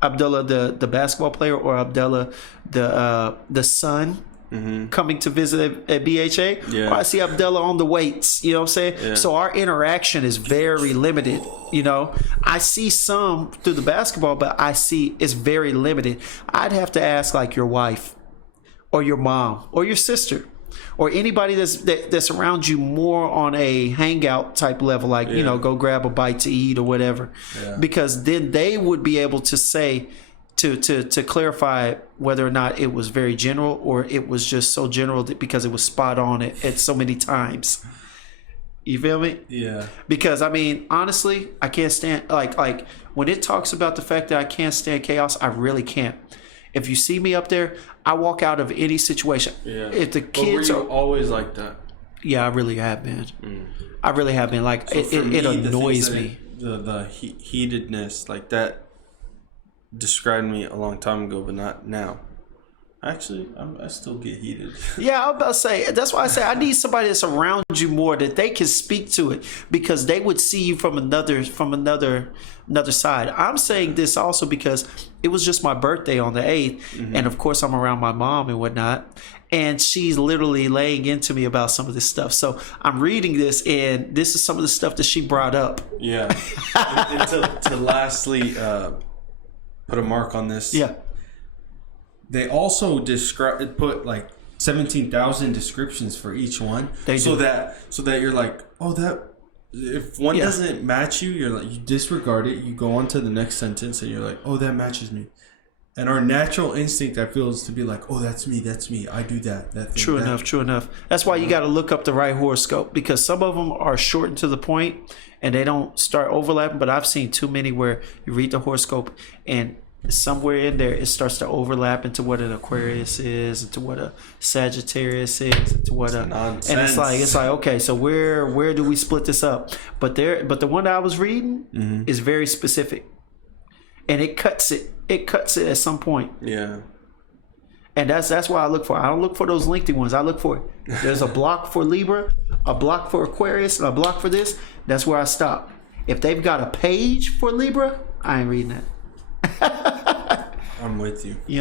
Abdullah, the basketball player, or Abdullah, the son. Mm-hmm. Coming to visit at BHA, or I see Abdullah on the weights, you know what I'm saying? Yeah. So our interaction is very limited, you know. I see some through the basketball, but I see it's very limited. I'd have to ask, like, your wife or your mom or your sister or anybody that's around you more on a hangout type level, like, you know, go grab a bite to eat or whatever, because then they would be able to say, to clarify whether or not it was very general or it was just so general that because it was spot on at so many times. You feel me? Yeah. Because I mean, honestly, I can't stand like when it talks about the fact that I can't stand chaos, I really can't. If you see me up there, I walk out of any situation. Yeah. If the kids are always like that. Yeah, I really have been. I really have been. Like, so it annoys me. The heatedness, like that, described me a long time ago, but not now. Actually, I still get heated. Yeah, I was about to say, that's why I say I need somebody that's around you more, that they can speak to it, because they would see you from another side. I'm saying this also because it was just my birthday on the 8th, and of course I'm around my mom and whatnot, and she's literally laying into me about some of this stuff. So I'm reading this, and this is some of the stuff that she brought up. Yeah. And to lastly put a mark on this. Yeah. They also put like 17,000 descriptions for each one. So that you're like, oh, that if one doesn't match you, you're like, you disregard it. You go on to the next sentence, and you're like, oh, that matches me. And our natural instinct, I feel, is to be like, oh, that's me. I do that. That thing, True enough. That's why you got to look up the right horoscope, because some of them are short and to the point, and they don't start overlapping. But I've seen too many where you read the horoscope and somewhere in there it starts to overlap into what an Aquarius is, into what a Sagittarius is, into what a nonsense. and it's like okay, so where do we split this up? But the one that I was reading is very specific, and it cuts it at some point. Yeah. And that's why I look for. I don't look for those lengthy ones. I look for there's a block for Libra, a block for Aquarius, and a block for this. That's where I stop. If they've got a page for Libra, I ain't reading that. I'm with you.